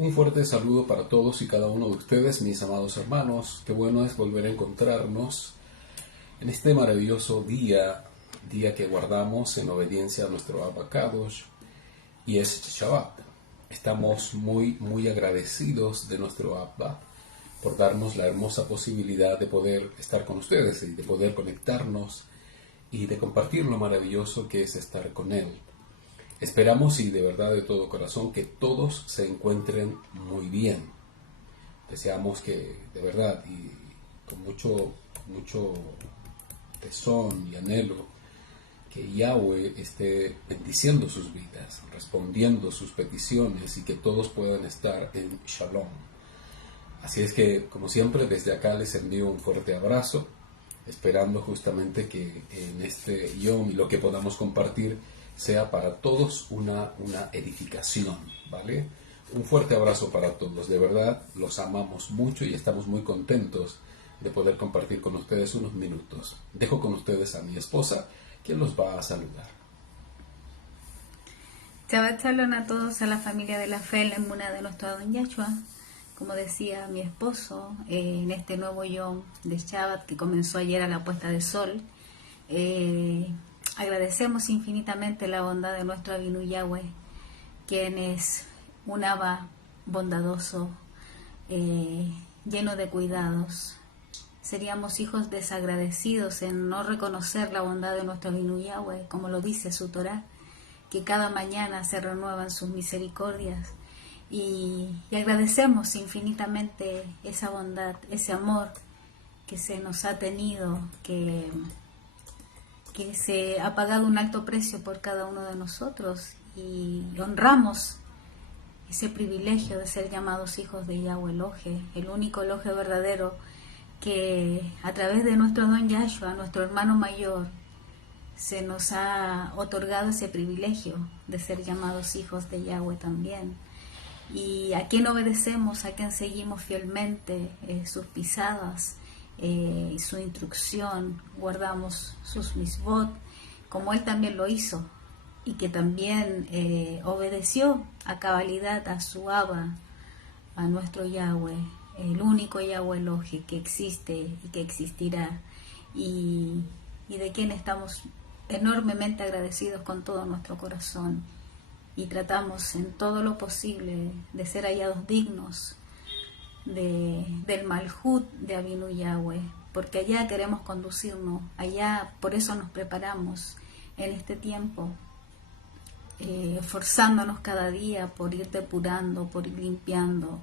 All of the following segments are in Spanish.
Un fuerte saludo para todos y cada uno de ustedes, mis amados hermanos. Qué bueno es volver a encontrarnos en este maravilloso día que guardamos en obediencia a nuestro Abba Kadosh, y es Shabbat. Estamos muy agradecidos de nuestro Abba por darnos la hermosa posibilidad de poder estar con ustedes y de poder conectarnos y de compartir lo maravilloso que es estar con Él. Esperamos y de verdad de todo corazón que todos se encuentren muy bien. Deseamos que de verdad y con mucho tesón y anhelo que Yahweh esté bendiciendo sus vidas, respondiendo sus peticiones y que todos puedan estar en Shalom. Así es que, como siempre, desde acá les envío un fuerte abrazo, esperando justamente que en este Yom y lo que podamos compartir sea para todos una edificación, ¿vale? Un fuerte abrazo para todos, de verdad, los amamos mucho y estamos muy contentos de poder compartir con ustedes unos minutos. Dejo con ustedes a mi esposa, quien los va a saludar. Shabbat Shalom a todos, a la familia de la fe en la emuna de nuestro Adon Yahshua. Como decía mi esposo, en este nuevo Yom de Shabbat que comenzó ayer a la puesta de sol, agradecemos infinitamente la bondad de nuestro Avinu Yahweh, quien es un Abba bondadoso, lleno de cuidados. Seríamos hijos desagradecidos en no reconocer la bondad de nuestro Avinu Yahweh, como lo dice su Torá, que cada mañana se renuevan sus misericordias. Y agradecemos infinitamente esa bondad, ese amor que se nos ha tenido, que se ha pagado un alto precio por cada uno de nosotros, y honramos ese privilegio de ser llamados hijos de Yahweh Elohe, el único Elohe verdadero, que a través de nuestro Don Yahshua, nuestro hermano mayor, se nos ha otorgado ese privilegio de ser llamados hijos de Yahweh también. Y a quien obedecemos, a quien seguimos fielmente sus pisadas, su instrucción, guardamos sus misbot, como él también lo hizo, y que también obedeció a cabalidad a su Abba, a nuestro Yahweh, el único Yahweh Elohe que existe y que existirá, y de quien estamos enormemente agradecidos con todo nuestro corazón, y tratamos en todo lo posible de ser hallados dignos del Malhut de Avinu Yahweh, porque allá queremos conducirnos, allá por eso nos preparamos en este tiempo, esforzándonos cada día por ir depurando, por ir limpiando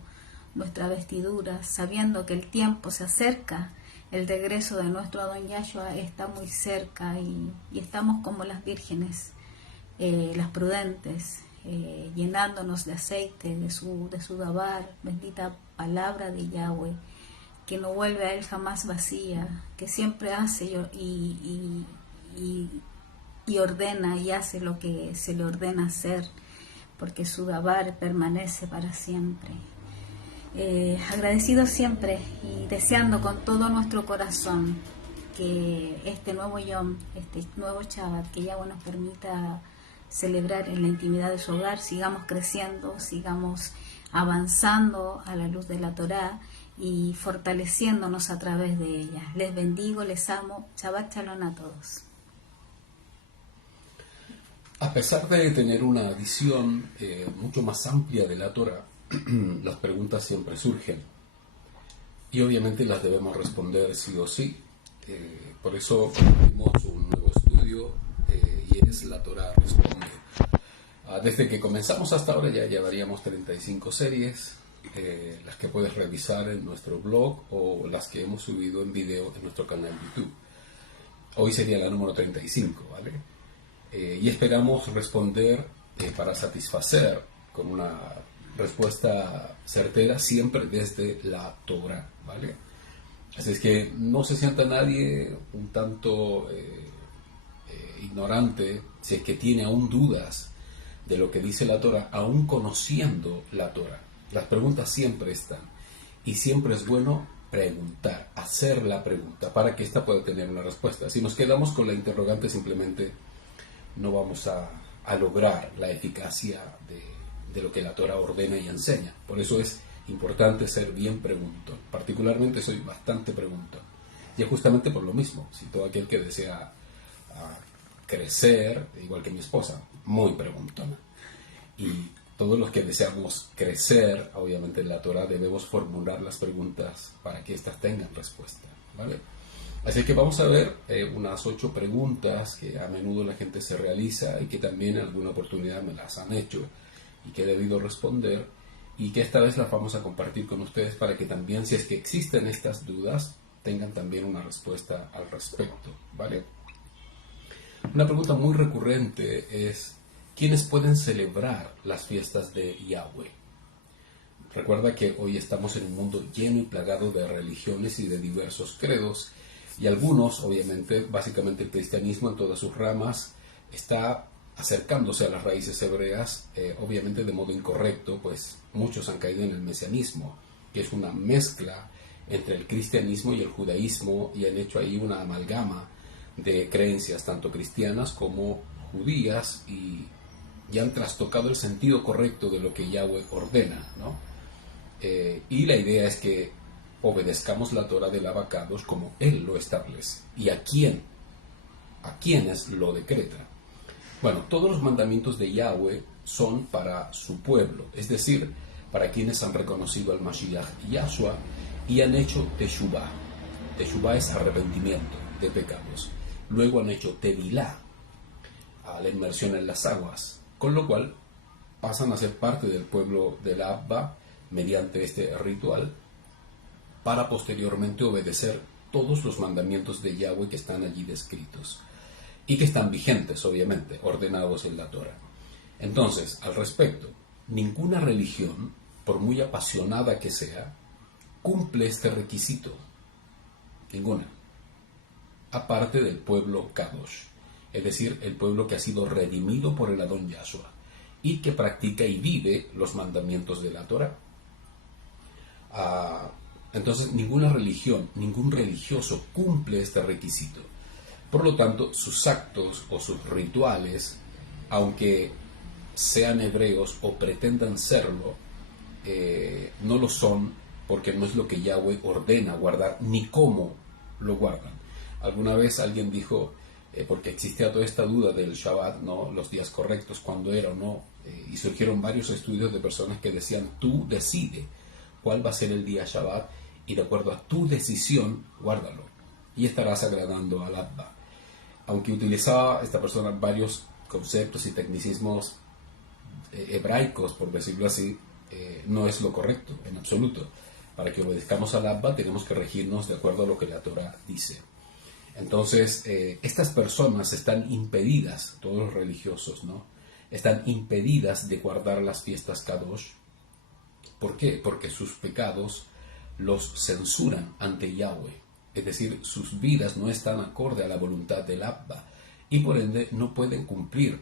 nuestra vestidura, sabiendo que el tiempo se acerca, el regreso de nuestro Adon Yahshua está muy cerca, y estamos como las vírgenes, las prudentes, llenándonos de aceite, de su dabar, bendita palabra de Yahweh, que no vuelve a él jamás vacía, que siempre hace y ordena y hace lo que se le ordena hacer, porque su dabar permanece para siempre. Agradecidos siempre y deseando con todo nuestro corazón que este nuevo Yom, este nuevo Shabbat, que Yahweh nos permita celebrar en la intimidad de su hogar, sigamos creciendo, sigamos avanzando a la luz de la Torá y fortaleciéndonos a través de ella. Les bendigo, les amo. Shabbat Shalom a todos. A pesar de tener una visión mucho más amplia de la Torá, las preguntas siempre surgen y obviamente las debemos responder sí o sí. Por eso abrimos un nuevo estudio y es La Torá Responde. Desde que comenzamos hasta ahora ya llevaríamos 35 series, las que puedes revisar en nuestro blog o las que hemos subido en video en nuestro canal YouTube. Hoy sería la número 35, ¿vale? Y esperamos responder para satisfacer con una respuesta certera siempre desde la Torá, ¿vale? Así es que no se sienta nadie un tanto ignorante si es que tiene aún dudas de lo que dice la Torá, aún conociendo la Torá. Las preguntas siempre están y siempre es bueno preguntar, hacer la pregunta para que ésta pueda tener una respuesta. Si nos quedamos con la interrogante, simplemente no vamos a lograr la eficacia de lo que la Torah ordena y enseña. Por eso es importante ser bien preguntón. Particularmente soy bastante preguntón. Y es justamente por lo mismo. Si todo aquel que desea crecer, igual que mi esposa, muy preguntona. Y todos los que deseamos crecer, obviamente en la Torah debemos formular las preguntas para que éstas tengan respuesta, ¿vale? Así que vamos a ver unas 8 preguntas que a menudo la gente se realiza y que también en alguna oportunidad me las han hecho y que he debido responder, y que esta vez las vamos a compartir con ustedes para que también, si es que existen estas dudas, tengan también una respuesta al respecto, ¿vale? Una pregunta muy recurrente es: ¿quiénes pueden celebrar las fiestas de Yahweh? Recuerda que hoy estamos en un mundo lleno y plagado de religiones y de diversos credos, y algunos, obviamente, básicamente el cristianismo en todas sus ramas, está acercándose a las raíces hebreas, obviamente de modo incorrecto, pues muchos han caído en el mesianismo, que es una mezcla entre el cristianismo y el judaísmo, y han hecho ahí una amalgama de creencias tanto cristianas como judías, y han trastocado el sentido correcto de lo que Yahweh ordena, ¿no? Y la idea es que obedezcamos la Torah del Abacados como Él lo establece. ¿Y a quiénes lo decreta? Bueno, todos los mandamientos de Yahweh son para su pueblo, es decir, para quienes han reconocido al Mashiach Yahshua y han hecho Teshuvah. Teshuvah es arrepentimiento de pecados. Luego han hecho Tevilá, a la inmersión en las aguas, con lo cual pasan a ser parte del pueblo del Abba mediante este ritual, para posteriormente obedecer todos los mandamientos de Yahweh que están allí descritos y que están vigentes, obviamente, ordenados en la Torah. Entonces, al respecto, ninguna religión, por muy apasionada que sea, cumple este requisito. Ninguna. Aparte del pueblo Kadosh, es decir, el pueblo que ha sido redimido por el Adón Yahshua y que practica y vive los mandamientos de la Torah. Entonces, ninguna religión, ningún religioso cumple este requisito. Por lo tanto, sus actos o sus rituales, aunque sean hebreos o pretendan serlo, no lo son, porque no es lo que Yahweh ordena guardar, ni cómo lo guardan. Alguna vez alguien dijo, porque existía toda esta duda del Shabbat, ¿no?, los días correctos, cuándo era o no, y surgieron varios estudios de personas que decían: tú decide cuál va a ser el día Shabbat, y de acuerdo a tu decisión, guárdalo, y estarás agradando al Abba. Aunque utilizaba esta persona varios conceptos y tecnicismos hebraicos, por decirlo así, no es lo correcto, en absoluto. Para que obedezcamos al Abba tenemos que regirnos de acuerdo a lo que la Torah dice. Entonces, estas personas están impedidas, todos los religiosos, ¿no?, están impedidas de guardar las fiestas Kadosh. ¿Por qué? Porque sus pecados los censuran ante Yahweh, es decir, sus vidas no están acorde a la voluntad del Abba, y por ende no pueden cumplir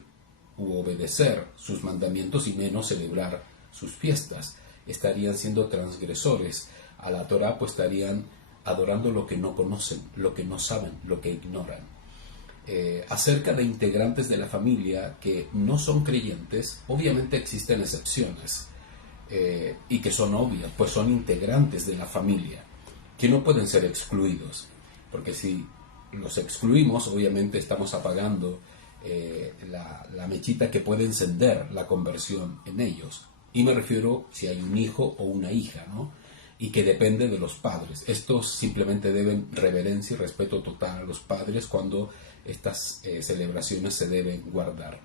u obedecer sus mandamientos y menos celebrar sus fiestas. Estarían siendo transgresores a la Torah, pues estarían adorando lo que no conocen, lo que no saben, lo que ignoran. Acerca de integrantes de la familia que no son creyentes, obviamente existen excepciones, y que son obvias, pues son integrantes de la familia, que no pueden ser excluidos, porque si los excluimos, obviamente estamos apagando la mechita que puede encender la conversión en ellos. Y me refiero si hay un hijo o una hija, ¿no?, y que depende de los padres. Estos simplemente deben reverencia y respeto total a los padres cuando estas celebraciones se deben guardar.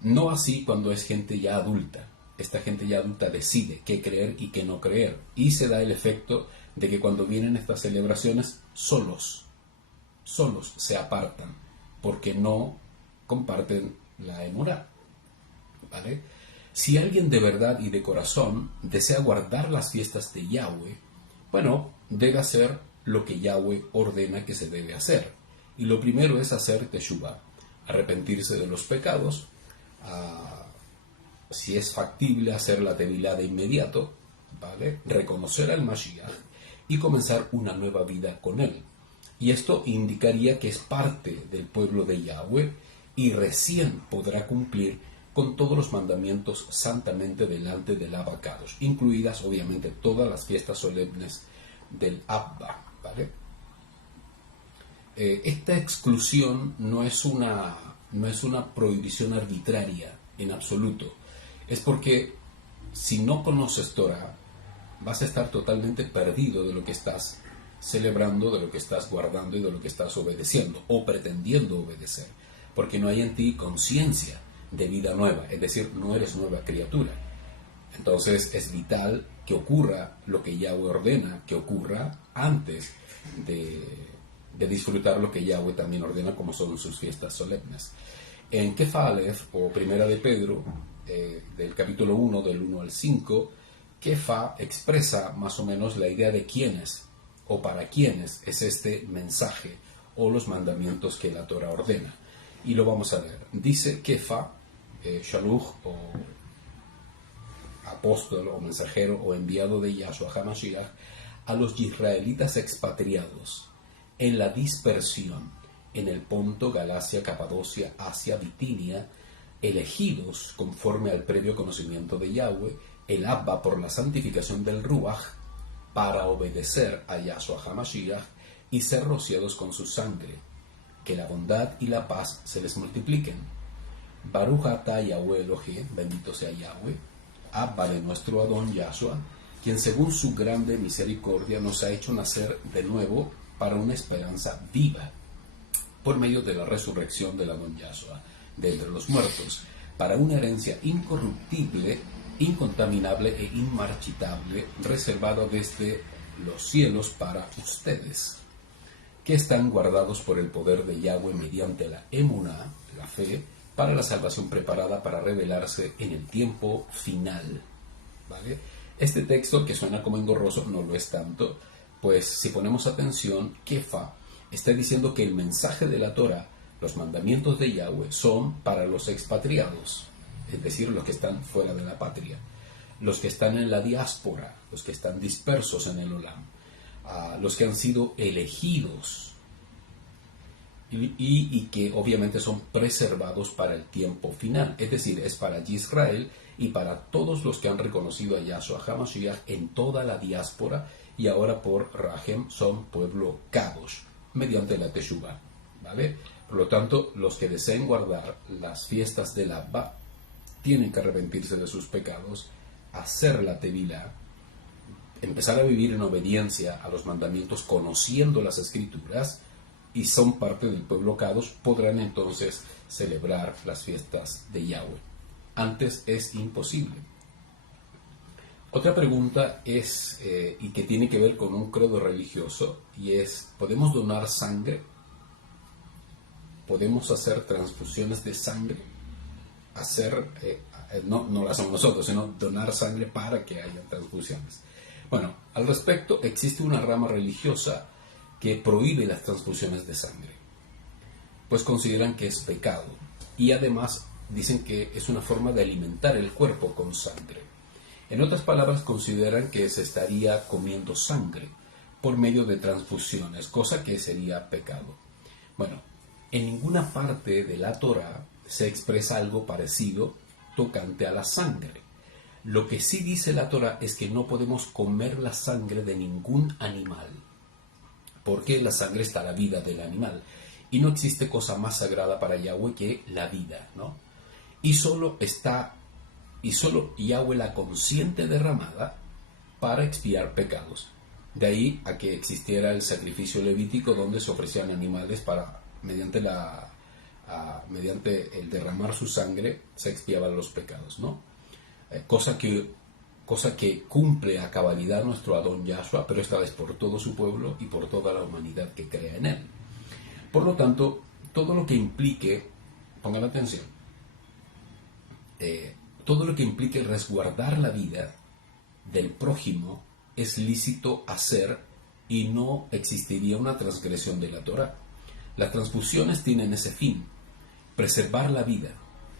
No así cuando es gente ya adulta. Esta gente ya adulta decide qué creer y qué no creer, y se da el efecto de que cuando vienen estas celebraciones solos se apartan porque no comparten la emorá, ¿vale? Si alguien de verdad y de corazón desea guardar las fiestas de Yahweh, bueno, debe hacer lo que Yahweh ordena que se debe hacer, y lo primero es hacer Teshuvah, arrepentirse de los pecados, si es factible hacer la tevilá de inmediato, ¿vale?, reconocer al Mashiach y comenzar una nueva vida con él. Y esto indicaría que es parte del pueblo de Yahweh y recién podrá cumplir con todos los mandamientos santamente delante del Abba Kadosh, incluidas obviamente todas las fiestas solemnes del Abba, ¿vale? Esta exclusión no es una prohibición arbitraria en absoluto. Es porque si no conoces Torah, vas a estar totalmente perdido de lo que estás celebrando, de lo que estás guardando y de lo que estás obedeciendo o pretendiendo obedecer, porque no hay en ti conciencia de vida nueva, es decir, no eres nueva criatura. Entonces es vital que ocurra lo que Yahweh ordena que ocurra antes de disfrutar lo que Yahweh también ordena, como son sus fiestas solemnes. En Kefa Aleph, o Primera de Pedro, del capítulo 1, del 1 al 5, Kefa expresa más o menos la idea de quiénes o para quiénes es este mensaje o los mandamientos que la Torah ordena. Y lo vamos a leer. Dice Kefa, Shaluch o apóstol o mensajero o enviado de Yahshua HaMashiach, a los israelitas expatriados en la dispersión en el Ponto, Galacia, Capadocia, Asia, Bitinia, elegidos conforme al previo conocimiento de Yahweh, el Abba por la santificación del Ruach, para obedecer a Yahshua HaMashiach y ser rociados con su sangre, que la bondad y la paz se les multipliquen. Baruch atah Yahweh Elohim, bendito sea Yahweh, Abba de nuestro Adón Yahshua, quien según su grande misericordia nos ha hecho nacer de nuevo para una esperanza viva, por medio de la resurrección del Adón Yahshua de entre los muertos, para una herencia incorruptible, incontaminable e inmarchitable, reservada desde los cielos para ustedes, que están guardados por el poder de Yahweh mediante la emuná, la fe, para la salvación preparada para revelarse en el tiempo final. ¿Vale? Este texto, que suena como engorroso, no lo es tanto, pues si ponemos atención, Kefa está diciendo que el mensaje de la Torah, los mandamientos de Yahweh, son para los expatriados, es decir, los que están fuera de la patria, los que están en la diáspora, los que están dispersos en el Olam, los que han sido elegidos y que obviamente son preservados para el tiempo final, es decir, es para Israel y para todos los que han reconocido a Yahshua HaMashiach en toda la diáspora y ahora por Rahem son pueblo Kadosh, mediante la Teshuvah, ¿vale? Por lo tanto, los que deseen guardar las fiestas del Abba tienen que arrepentirse de sus pecados, hacer la Tevilá, empezar a vivir en obediencia a los mandamientos, conociendo las Escrituras, y son parte del pueblo Kadosh, podrán entonces celebrar las fiestas de Yahweh. Antes es imposible. Otra pregunta es, y que tiene que ver con un credo religioso, y es, ¿podemos donar sangre? ¿Podemos hacer transfusiones de sangre? No lo hacemos nosotros, sino donar sangre para que haya transfusiones. Bueno, al respecto existe una rama religiosa que prohíbe las transfusiones de sangre, pues consideran que es pecado, y además dicen que es una forma de alimentar el cuerpo con sangre. En otras palabras, consideran que se estaría comiendo sangre por medio de transfusiones, cosa que sería pecado. Bueno, en ninguna parte de la Torah se expresa algo parecido tocante a la sangre. Lo que sí dice la Torah es que no podemos comer la sangre de ningún animal, porque en la sangre está la vida del animal, y no existe cosa más sagrada para Yahweh que la vida, ¿no? Y solo Yahweh la consiente derramada para expiar pecados. De ahí a que existiera el sacrificio levítico, donde se ofrecían animales para, mediante el derramar su sangre, se expiaban los pecados, ¿no? Cosa que cumple a cabalidad nuestro Adón Yahshua, pero esta vez por todo su pueblo y por toda la humanidad que crea en él. Por lo tanto, todo lo que implique, pongan atención, todo lo que implique resguardar la vida del prójimo es lícito hacer y no existiría una transgresión de la Torah. Las transfusiones tienen ese fin, preservar la vida.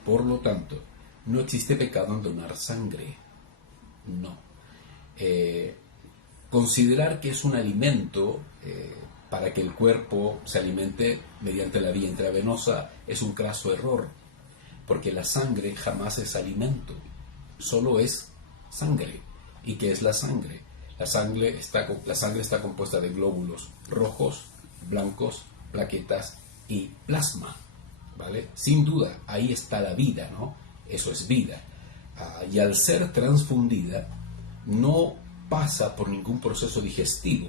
Por lo tanto, no existe pecado en donar sangre. No. Considerar que es un alimento para que el cuerpo se alimente mediante la vía intravenosa es un craso error. porque la sangre jamás es alimento, solo es sangre. ¿Y qué es la sangre? La sangre está compuesta de glóbulos rojos, blancos, plaquetas y plasma, ¿vale? Sin duda, ahí está la vida, ¿no? Eso es vida. Y al ser transfundida, no pasa por ningún proceso digestivo,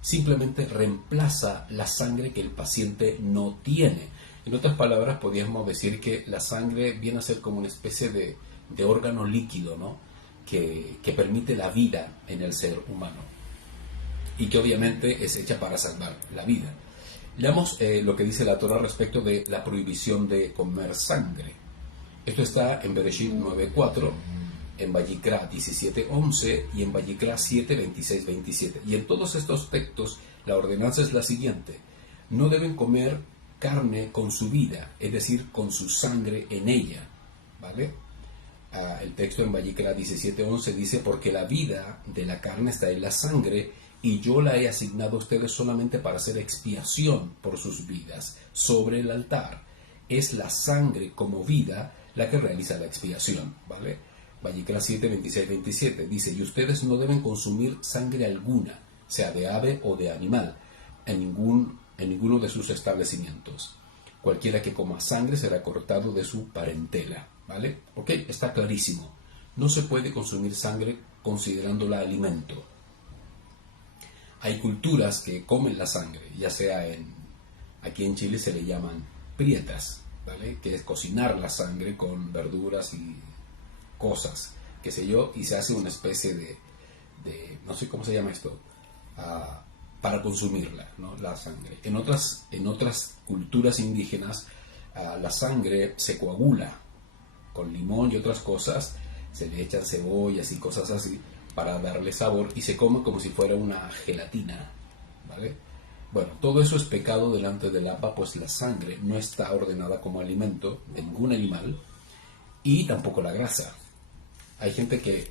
simplemente reemplaza la sangre que el paciente no tiene. En otras palabras, podríamos decir que la sangre viene a ser como una especie de órgano líquido, ¿no? que permite la vida en el ser humano y que obviamente es hecha para salvar la vida. Leamos lo que dice la Torah respecto de la prohibición de comer sangre. Esto está en Bereshit 9:4, en Vayikra 17:11 y en Vayikra 7:26-27. Y en todos estos textos la ordenanza es la siguiente: no deben comer carne con su vida, es decir, con su sangre en ella, ¿vale? El texto en Vayikra 17:11 dice: porque la vida de la carne está en la sangre, y yo la he asignado a ustedes solamente para hacer expiación por sus vidas sobre el altar. Es la sangre como vida la que realiza la expiación, ¿vale? Vayikra 7:26-27 dice: y ustedes no deben consumir sangre alguna, sea de ave o de animal, en ninguno de sus establecimientos. Cualquiera que coma sangre será cortado de su parentela, ¿vale? Ok, está clarísimo. No se puede consumir sangre considerándola alimento. Hay culturas que comen la sangre, ya sea aquí en Chile se le llaman prietas, ¿vale? Que es cocinar la sangre con verduras y cosas, qué sé yo, y se hace una especie de no sé cómo se llama esto, para consumirla, ¿no? La sangre. En otras culturas indígenas, la sangre se coagula con limón y otras cosas, se le echan cebollas y cosas así para darle sabor y se come como si fuera una gelatina, ¿vale? Bueno, todo eso es pecado delante del Abba, pues la sangre no está ordenada como alimento de ningún animal y tampoco la grasa. Hay gente que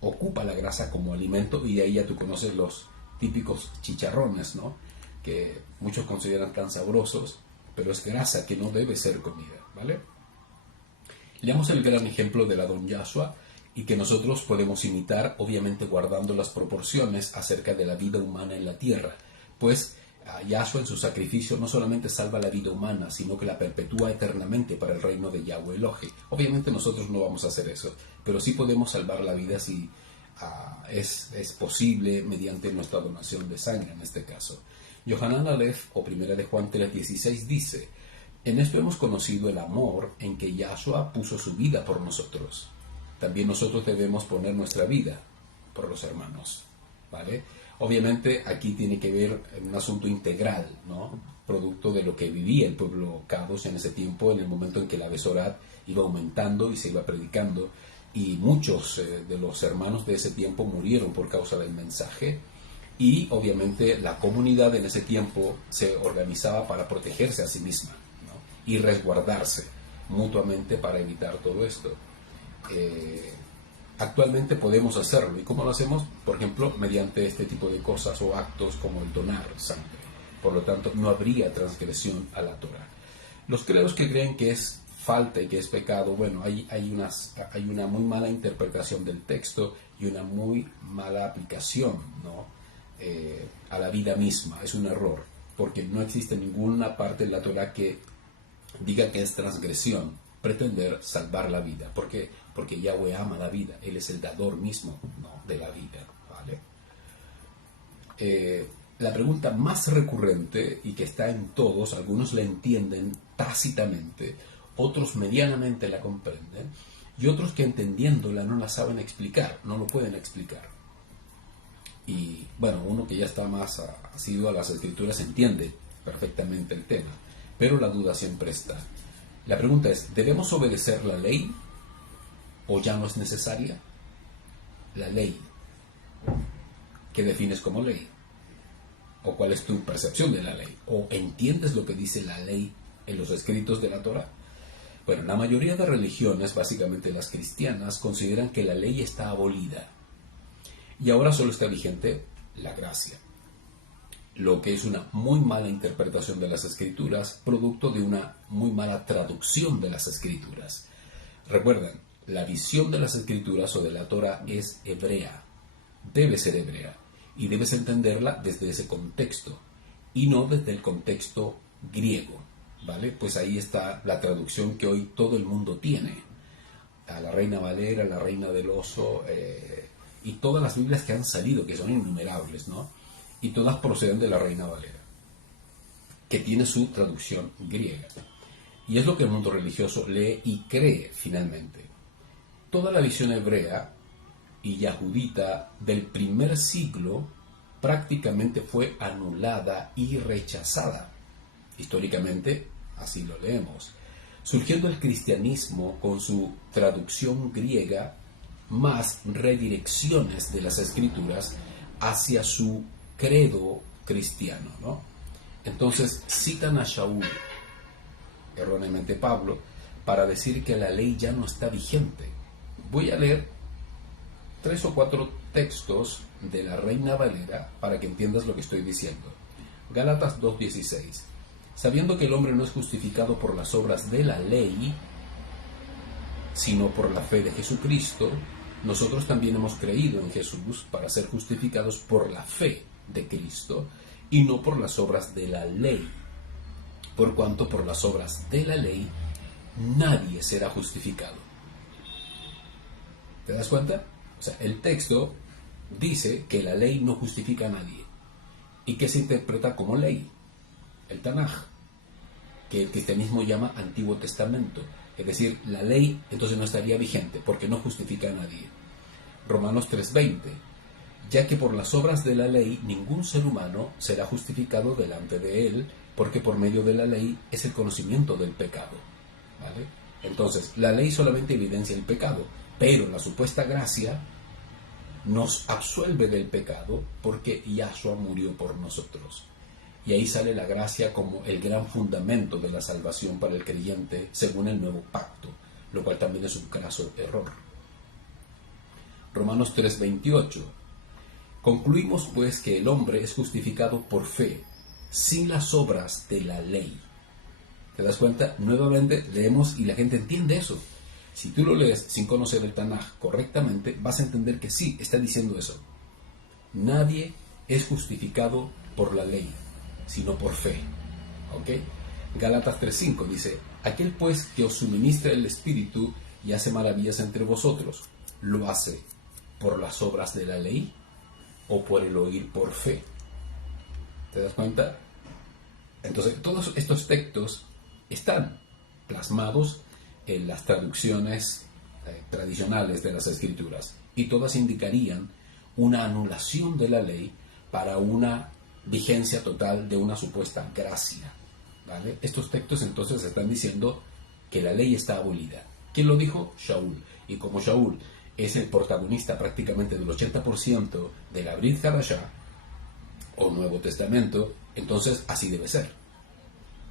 ocupa la grasa como alimento y de ahí ya tú conoces los típicos chicharrones, ¿no? Que muchos consideran tan sabrosos, pero es grasa que no debe ser comida, ¿vale? Leamos el gran ejemplo del Adón Yahshua y que nosotros podemos imitar, obviamente guardando las proporciones acerca de la vida humana en la tierra, pues Yahshua en su sacrificio no solamente salva la vida humana, sino que la perpetúa eternamente para el reino de Yahweh Elohe. Obviamente nosotros no vamos a hacer eso, pero sí podemos salvar la vida si es posible mediante nuestra donación de sangre en este caso. Yohanan Aleph, o primera de Juan 3:16 dice: en esto hemos conocido el amor en que Yahshua puso su vida por nosotros. También nosotros debemos poner nuestra vida por los hermanos, ¿vale? Obviamente aquí tiene que ver un asunto integral, ¿no? Producto de lo que vivía el pueblo Kadosh en ese tiempo, en el momento en que la Besorat iba aumentando y se iba predicando, y muchos de los hermanos de ese tiempo murieron por causa del mensaje, y obviamente la comunidad en ese tiempo se organizaba para protegerse a sí misma, ¿no? Y resguardarse mutuamente para evitar todo esto. Actualmente podemos hacerlo. ¿Y cómo lo hacemos? Por ejemplo, mediante este tipo de cosas o actos como el donar sangre. Por lo tanto, no habría transgresión a la Torah. Los credos que creen que es falta y que es pecado, bueno, hay una muy mala interpretación del texto y una muy mala aplicación, ¿no? A la vida misma. Es un error, porque no existe ninguna parte de la Torah que diga que es transgresión pretender salvar la vida. ¿Por qué? Porque Yahweh ama la vida, Él es el dador mismo, ¿no?, de la vida, ¿vale? La pregunta más recurrente y que está en todos, algunos la entienden tácitamente, otros medianamente la comprenden y otros que entendiéndola no la saben explicar, no lo pueden explicar. Y bueno, uno que ya está más asiduo a las escrituras entiende perfectamente el tema, pero la duda siempre está. La pregunta es: ¿debemos obedecer la ley o ya no es necesaria? La ley, ¿qué defines como ley? ¿O cuál es tu percepción de la ley? ¿O entiendes lo que dice la ley en los escritos de la Torah? Bueno, la mayoría de religiones, básicamente las cristianas, consideran que la ley está abolida y ahora solo está vigente la gracia. lo que es una muy mala interpretación de las escrituras, producto de una muy mala traducción de las escrituras. Recuerden, la visión de las escrituras o de la Torah es hebrea, debe ser hebrea, y debes entenderla desde ese contexto, y no desde el contexto griego, ¿vale? Pues ahí está la traducción que hoy todo el mundo tiene, a la Reina Valera, la Reina del Oso, y todas las Biblias que han salido, que son innumerables, ¿no? Y todas proceden de la Reina Valera, que tiene su traducción griega. Y es lo que el mundo religioso lee y cree finalmente. Toda la visión hebrea y yahudita del primer siglo prácticamente fue anulada y rechazada. Históricamente, así lo leemos. Surgiendo el cristianismo con su traducción griega, más redirecciones de las escrituras hacia su credo cristiano, ¿no? Entonces citan a Shaul, erróneamente Pablo, para decir que la ley ya no está vigente. Voy a leer 3 o 4 textos de la Reina Valera para que entiendas lo que estoy diciendo. Gálatas 2:16. Sabiendo que el hombre no es justificado por las obras de la ley, sino por la fe de Jesucristo, nosotros también hemos creído en Jesús para ser justificados por la fe de Cristo y no por las obras de la ley. Por cuanto por las obras de la ley nadie será justificado. ¿Te das cuenta? O sea, el texto dice que la ley no justifica a nadie. ¿Y qué se interpreta como ley? El Tanaj, que el cristianismo llama Antiguo Testamento. Es decir, la ley entonces no estaría vigente porque no justifica a nadie. Romanos 3:20. Ya que por las obras de la ley ningún ser humano será justificado delante de él, porque por medio de la ley es el conocimiento del pecado. ¿Vale? Entonces, la ley solamente evidencia el pecado, pero la supuesta gracia nos absuelve del pecado porque Yahshua murió por nosotros. Y ahí sale la gracia como el gran fundamento de la salvación para el creyente según el nuevo pacto, lo cual también es un craso error. Romanos 3:28. Concluimos pues que el hombre es justificado por fe, sin las obras de la ley. ¿Te das cuenta? Nuevamente leemos y la gente entiende eso. Si tú lo lees sin conocer el Tanaj correctamente, vas a entender que sí, está diciendo eso. Nadie es justificado por la ley, sino por fe. ¿Ok? Gálatas 3:5 dice, aquel pues que os suministra el Espíritu y hace maravillas entre vosotros, ¿lo hace por las obras de la ley o por el oír por fe? ¿Te das cuenta? Entonces, todos estos textos están plasmados en las traducciones tradicionales de las Escrituras y todas indicarían una anulación de la ley para una vigencia total de una supuesta gracia. ¿Vale? Estos textos entonces están diciendo que la ley está abolida. ¿Quién lo dijo? Shaul. Y como Shaul es el protagonista prácticamente del 80% de la Brit Hadashah o Nuevo Testamento, entonces así debe ser.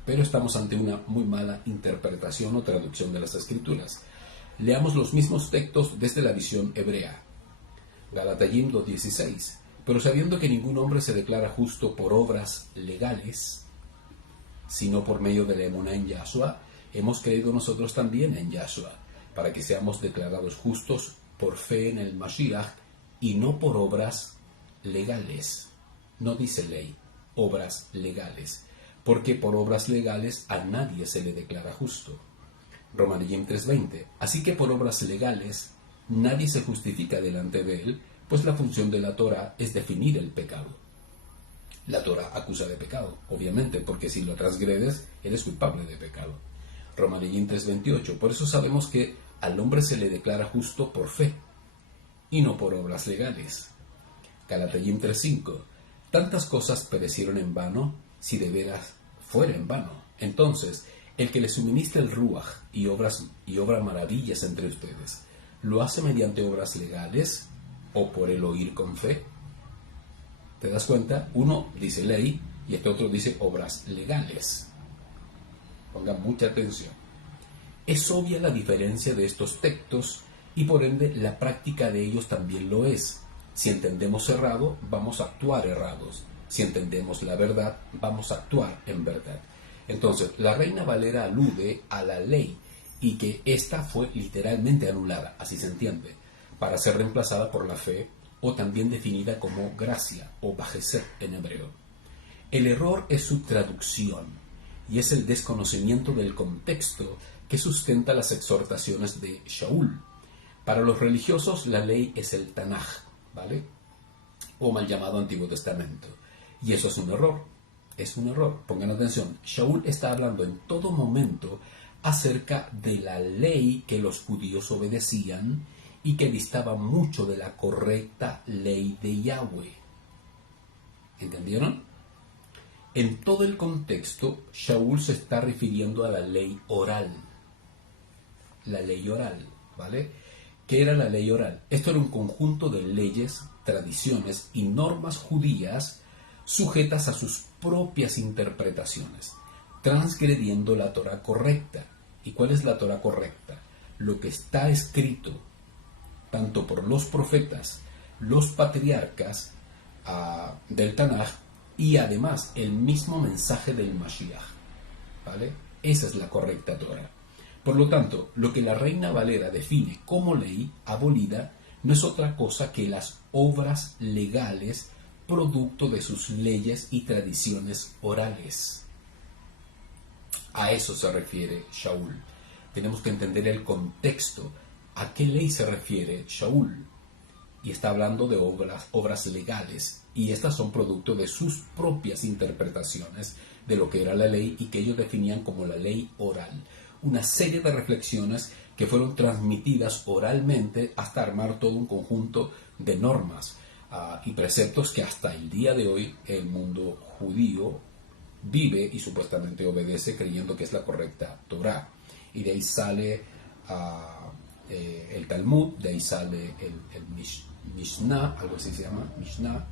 Pero estamos ante una muy mala interpretación o traducción de las Escrituras. Leamos los mismos textos desde la visión hebrea. Galatayim 2:16. Pero sabiendo que ningún hombre se declara justo por obras legales, sino por medio de la emuná en Yahshua, hemos creído nosotros también en Yahshua, para que seamos declarados justos por fe en el Mashiach y no por obras legales. No dice ley, obras legales, porque por obras legales a nadie se le declara justo. Romanos 3:20. Así que por obras legales nadie se justifica delante de él, pues la función de la Torah es definir el pecado. La Torah acusa de pecado, obviamente, porque si lo transgredes, eres culpable de pecado. Romanos 3:28. Por eso sabemos que al hombre se le declara justo por fe, y no por obras legales. Galatayim 3:5. Tantas cosas perecieron en vano, si de veras fuera en vano. Entonces, el que le suministra el Ruach y obra maravillas entre ustedes, ¿lo hace mediante obras legales o por el oír con fe? ¿Te das cuenta? Uno dice ley y este otro dice obras legales. Pongan mucha atención. Es obvia la diferencia de estos textos y por ende la práctica de ellos también lo es. Si entendemos errado, vamos a actuar errados. Si entendemos la verdad, vamos a actuar en verdad. Entonces, la Reina Valera alude a la ley y que ésta fue literalmente anulada, así se entiende, para ser reemplazada por la fe, o también definida como gracia o bajesed en hebreo. El error es su traducción y es el desconocimiento del contexto que sustenta las exhortaciones de Shaul. Para los religiosos la ley es el Tanaj, ¿vale? O mal llamado Antiguo Testamento. Y eso es un error. Es un error. Pongan atención. Shaul está hablando en todo momento acerca de la ley que los judíos obedecían y que distaba mucho de la correcta ley de Yahweh. ¿Entendieron? En todo el contexto, Shaul se está refiriendo a la ley oral. La ley oral, ¿vale? ¿Qué era la ley oral? Esto era un conjunto de leyes, tradiciones y normas judías sujetas a sus propias interpretaciones, transgrediendo la Torah correcta. ¿Y cuál es la Torah correcta? Lo que está escrito tanto por los profetas, los patriarcas del Tanaj y además el mismo mensaje del Mashiach, ¿vale? Esa es la correcta Torah. Por lo tanto, lo que la Reina Valera define como ley abolida no es otra cosa que las obras legales producto de sus leyes y tradiciones orales. A eso se refiere Shaul. Tenemos que entender el contexto. ¿A qué ley se refiere Shaul? Y está hablando de obras legales. Y estas son producto de sus propias interpretaciones de lo que era la ley y que ellos definían como la ley oral. Una serie de reflexiones que fueron transmitidas oralmente hasta armar todo un conjunto de normas y preceptos que hasta el día de hoy el mundo judío vive y supuestamente obedece creyendo que es la correcta Torah. Y de ahí sale el Talmud, de ahí sale el Mishnah, algo así se llama, Mishnah,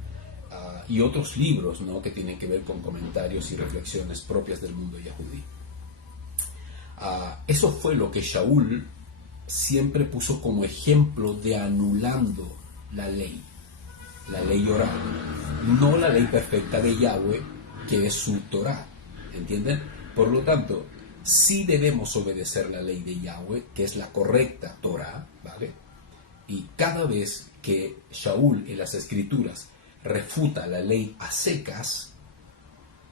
y otros libros, ¿no?, que tienen que ver con comentarios y reflexiones propias del mundo yahudí. Eso fue lo que Shaul siempre puso como ejemplo de anulando la ley oral, no la ley perfecta de Yahweh, que es su Torah, ¿entienden? Por lo tanto, sí debemos obedecer la ley de Yahweh, que es la correcta Torah, ¿vale? Y cada vez que Shaul en las Escrituras refuta la ley a secas,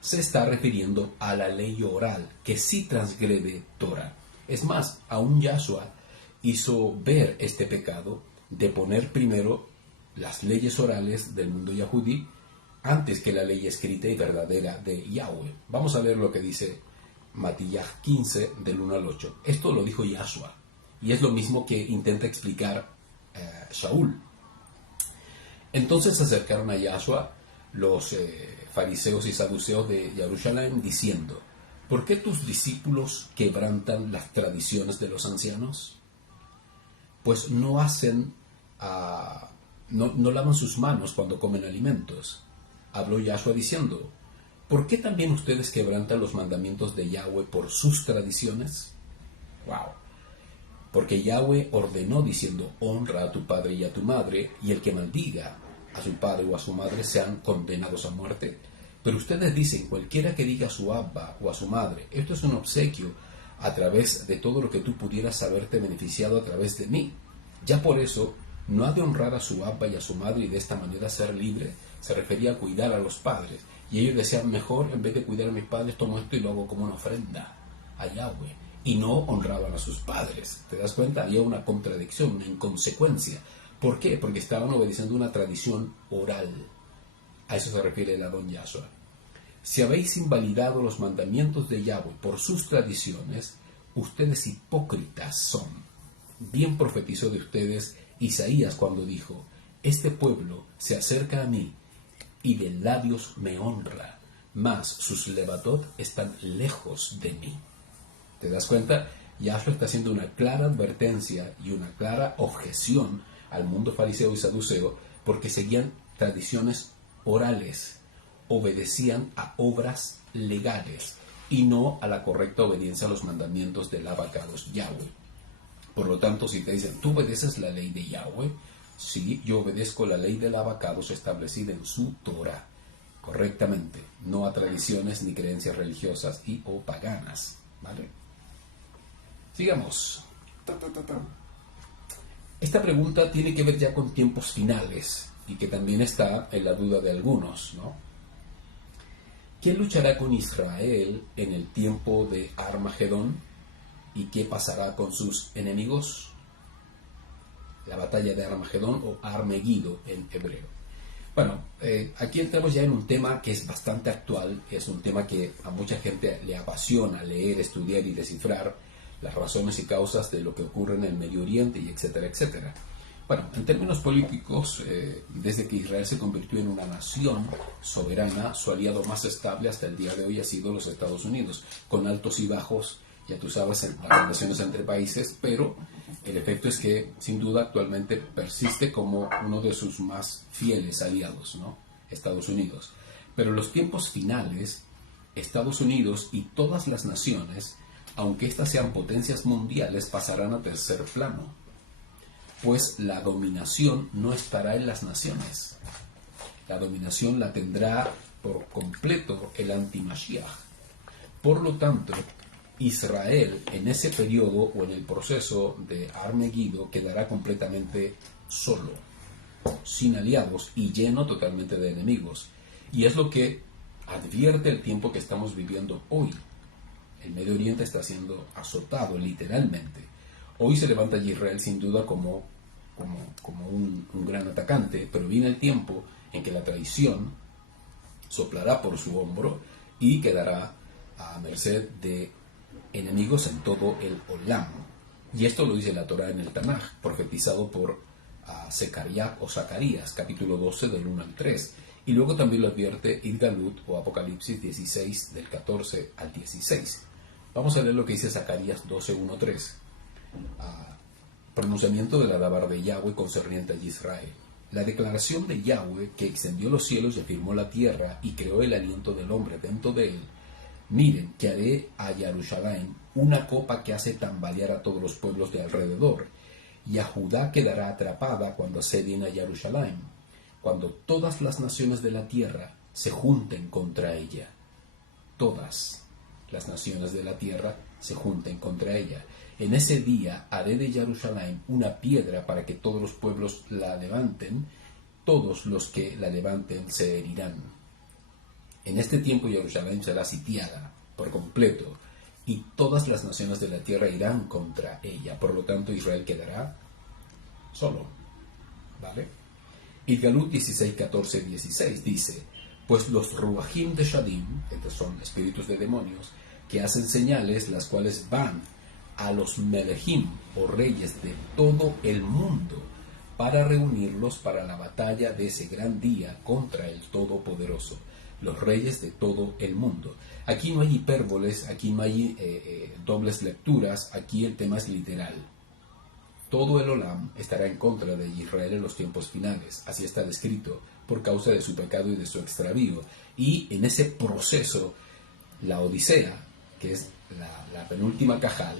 se está refiriendo a la ley oral, que sí transgrede Torah. Es más, aún Yahshua hizo ver este pecado de poner primero las leyes orales del mundo yahudí antes que la ley escrita y verdadera de Yahweh. Vamos a ver lo que dice Matiyah 15 del 1 al 8. Esto lo dijo Yahshua y es lo mismo que intenta explicar Shaul. Entonces se acercaron a Yahshua los fariseos y saduceos de Jerusalén diciendo: ¿por qué tus discípulos quebrantan las tradiciones de los ancianos? Pues no hacen, no lavan sus manos cuando comen alimentos. Habló Yahshua diciendo: ¿por qué también ustedes quebrantan los mandamientos de Yahweh por sus tradiciones? ¡Wow! Porque Yahweh ordenó diciendo: honra a tu padre y a tu madre, y el que maldiga a su padre o a su madre sean condenados a muerte. Pero ustedes dicen: cualquiera que diga a su abba o a su madre, esto es un obsequio a través de todo lo que tú pudieras haberte beneficiado a través de mí. Ya por eso no ha de honrar a su abba y a su madre y de esta manera ser libre. Se refería a cuidar a los padres. Y ellos decían: mejor en vez de cuidar a mis padres tomo esto y lo hago como una ofrenda a Yahweh. Y no honraban a sus padres. ¿Te das cuenta? Había una contradicción, una inconsecuencia. ¿Por qué? Porque estaban obedeciendo una tradición oral. A eso se refiere el Adón Yahshua. Si habéis invalidado los mandamientos de Yahweh por sus tradiciones, ustedes hipócritas son. Bien profetizó de ustedes Isaías cuando dijo: este pueblo se acerca a mí y de labios me honra, mas sus levatot están lejos de mí. ¿Te das cuenta? Yahshua está haciendo una clara advertencia y una clara objeción al mundo fariseo y saduceo porque seguían tradiciones orales, obedecían a obras legales y no a la correcta obediencia a los mandamientos del abacados Yahweh. Por lo tanto, si te dicen: ¿tú obedeces la ley de Yahweh? Sí, yo obedezco la ley del abacados establecida en su Torah. correctamente, no a tradiciones ni creencias religiosas y o paganas, ¿vale? Sigamos. Esta pregunta tiene que ver ya con tiempos finales y que también está en la duda de algunos, ¿no? ¿Quién luchará con Israel en el tiempo de Armagedón y qué pasará con sus enemigos? La batalla de Armagedón o Armegido en hebreo. Bueno, aquí entramos ya en un tema que es bastante actual, es un tema que a mucha gente le apasiona leer, estudiar y descifrar las razones y causas de lo que ocurre en el Medio Oriente y etcétera, etcétera. Bueno, en términos políticos, desde que Israel se convirtió en una nación soberana, su aliado más estable hasta el día de hoy ha sido los Estados Unidos, con altos y bajos, ya tú sabes, en las relaciones entre países, pero el efecto es que sin duda actualmente persiste como uno de sus más fieles aliados, ¿no? Estados Unidos. Pero en los tiempos finales, Estados Unidos y todas las naciones, aunque éstas sean potencias mundiales, pasarán a tercer plano, pues la dominación no estará en las naciones. La dominación la tendrá por completo el anti-Mashiach. Por lo tanto, Israel en ese periodo o en el proceso de Armegido quedará completamente solo, sin aliados y lleno totalmente de enemigos. Y es lo que advierte el tiempo que estamos viviendo hoy. El Medio Oriente está siendo azotado literalmente. Hoy se levanta Israel sin duda como un gran atacante, pero viene el tiempo en que la traición soplará por su hombro y quedará a merced de enemigos en todo el Olam. Y esto lo dice la Torah en el Tanaj, profetizado por Zacarías, capítulo 12 del 1 al 3. Y luego también lo advierte Idgalut o Apocalipsis 16 del 14 al 16. Vamos a leer lo que dice Zacarías 12, 1, 3. Pronunciamiento de la Dabar de Yahweh concerniente a Israel. La declaración de Yahweh, que extendió los cielos y afirmó la tierra y creó el aliento del hombre dentro de él. Miren, que haré a Jerusalén una copa que hace tambalear a todos los pueblos de alrededor, y a Judá quedará atrapada cuando asedien a Jerusalén, cuando todas las naciones de la tierra se junten contra ella. Todas las naciones de la tierra se junten contra ella. En ese día haré de Jerusalén una piedra para que todos los pueblos la levanten, todos los que la levanten se herirán. En este tiempo Jerusalén será sitiada por completo y todas las naciones de la tierra irán contra ella. Por lo tanto, Israel quedará solo. ¿Vale? Idgalut 16, 14, 16 dice: pues los Ruachim de Shadim, estos son espíritus de demonios, que hacen señales, las cuales van a los Melehim o reyes de todo el mundo para reunirlos para la batalla de ese gran día contra el Todopoderoso. Los reyes de todo el mundo. Aquí no hay hipérboles, aquí no hay dobles lecturas, aquí el tema es literal. Todo el Olam estará en contra de Israel en los tiempos finales, así está descrito, por causa de su pecado y de su extravío. Y en ese proceso, la Odisea, que es la penúltima cajal,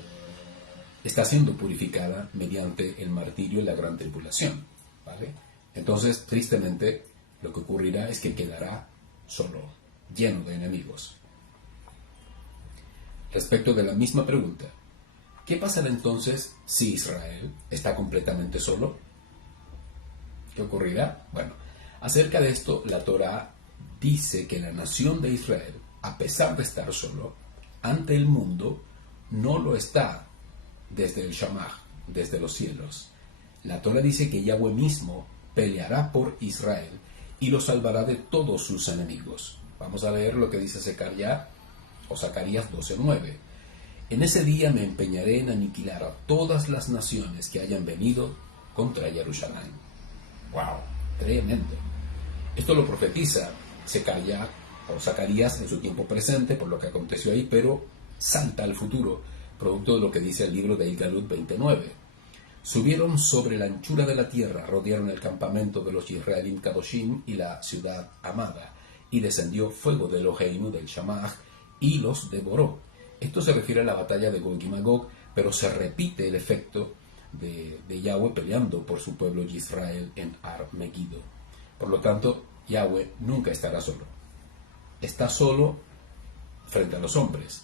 está siendo purificada mediante el martirio y la gran tribulación, ¿vale? Entonces, tristemente, lo que ocurrirá es que quedará solo, lleno de enemigos. Respecto de la misma pregunta, ¿qué pasará entonces si Israel está completamente solo? ¿Qué ocurrirá? Bueno, acerca de esto, la Torah dice que la nación de Israel, a pesar de estar solo, ante el mundo, no lo está desde el Shamaj, desde los cielos. La Torah dice que Yahweh mismo peleará por Israel y lo salvará de todos sus enemigos. Vamos a leer lo que dice Zacarías 12:9. En ese día me empeñaré en aniquilar a todas las naciones que hayan venido contra Jerusalén. ¡Wow! Tremendo. Esto lo profetiza Zacarías en su tiempo presente, por lo que aconteció ahí, pero salta al futuro, producto de lo que dice el libro de Idgalut 29. Subieron sobre la anchura de la tierra, rodearon el campamento de los Israelim Kadoshim y la ciudad amada, y descendió fuego de Eloheinu del Shamaj y los devoró. Esto se refiere a la batalla de Gog y Magog, pero se repite el efecto de Yahweh peleando por su pueblo Israel en Armegido. Por lo tanto, Yahweh nunca estará solo. está solo frente a los hombres,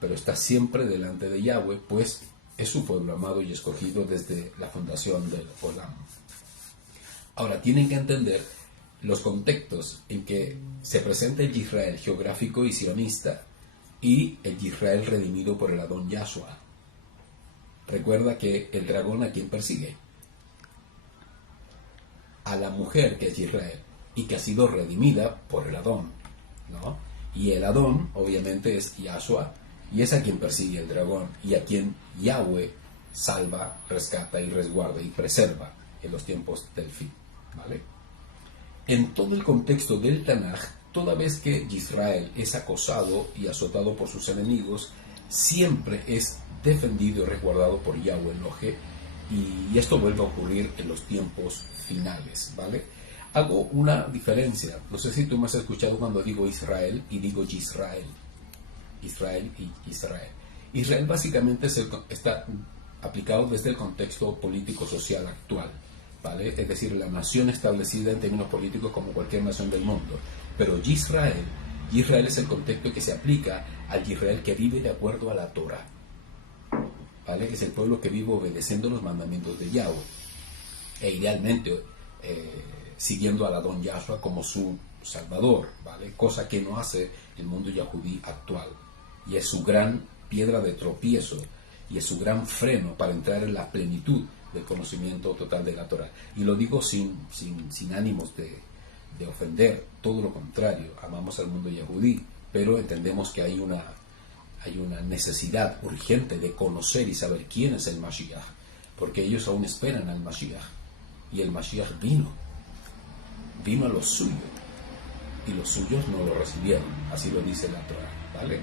pero está siempre delante de Yahweh, pues es su pueblo amado y escogido desde la fundación del Olam. Ahora, tienen que entender los contextos en que se presenta el Israel geográfico y sionista y el Israel redimido por el Adón Yahshua. Recuerda que el dragón a quien persigue, a la mujer que es Israel y que ha sido redimida por el Adón, ¿no? Y el Adón obviamente es Yahshua y es a quien persigue el dragón y a quien Yahweh salva, rescata y resguarda y preserva en los tiempos del fin, ¿vale? En todo el contexto del Tanaj, toda vez que Israel es acosado y azotado por sus enemigos, siempre es defendido y resguardado por Yahweh Elohe, y esto vuelve a ocurrir en los tiempos finales, ¿vale? Hago una diferencia. No sé si tú me has escuchado cuando digo Israel y digo Yisrael. Israel y Israel. Israel básicamente está aplicado desde el contexto político-social actual, ¿vale? Es decir, la nación establecida en términos políticos como cualquier nación del mundo. Pero Yisrael es el contexto que se aplica al Israel que vive de acuerdo a la Torah, ¿vale? Que es el pueblo que vive obedeciendo los mandamientos de Yahweh e idealmente siguiendo al Adón Yahshua como su salvador, ¿vale? Cosa que no hace el mundo yahudí actual, y es su gran piedra de tropiezo y es su gran freno para entrar en la plenitud del conocimiento total de la Torah. Y lo digo sin ánimos de ofender, todo lo contrario, amamos al mundo yahudí, pero entendemos que hay una necesidad urgente de conocer y saber quién es el Mashiach, porque ellos aún esperan al Mashiach, y el Mashiach vino a los suyos, y los suyos no lo recibieron, así lo dice la Torah, ¿vale?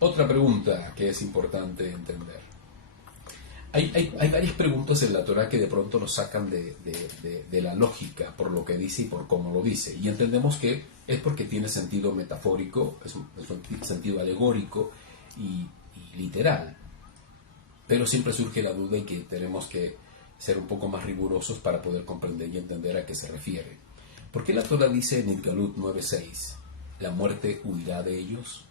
Otra pregunta que es importante entender. Hay varias preguntas en la Torah que de pronto nos sacan de la lógica por lo que dice y por cómo lo dice, y entendemos que es porque tiene sentido metafórico, es un sentido alegórico y literal, pero siempre surge la duda y que tenemos que ser un poco más rigurosos para poder comprender y entender a qué se refiere. ¿Por qué la Torah dice en Idgalut 9:6, la muerte huirá de ellos?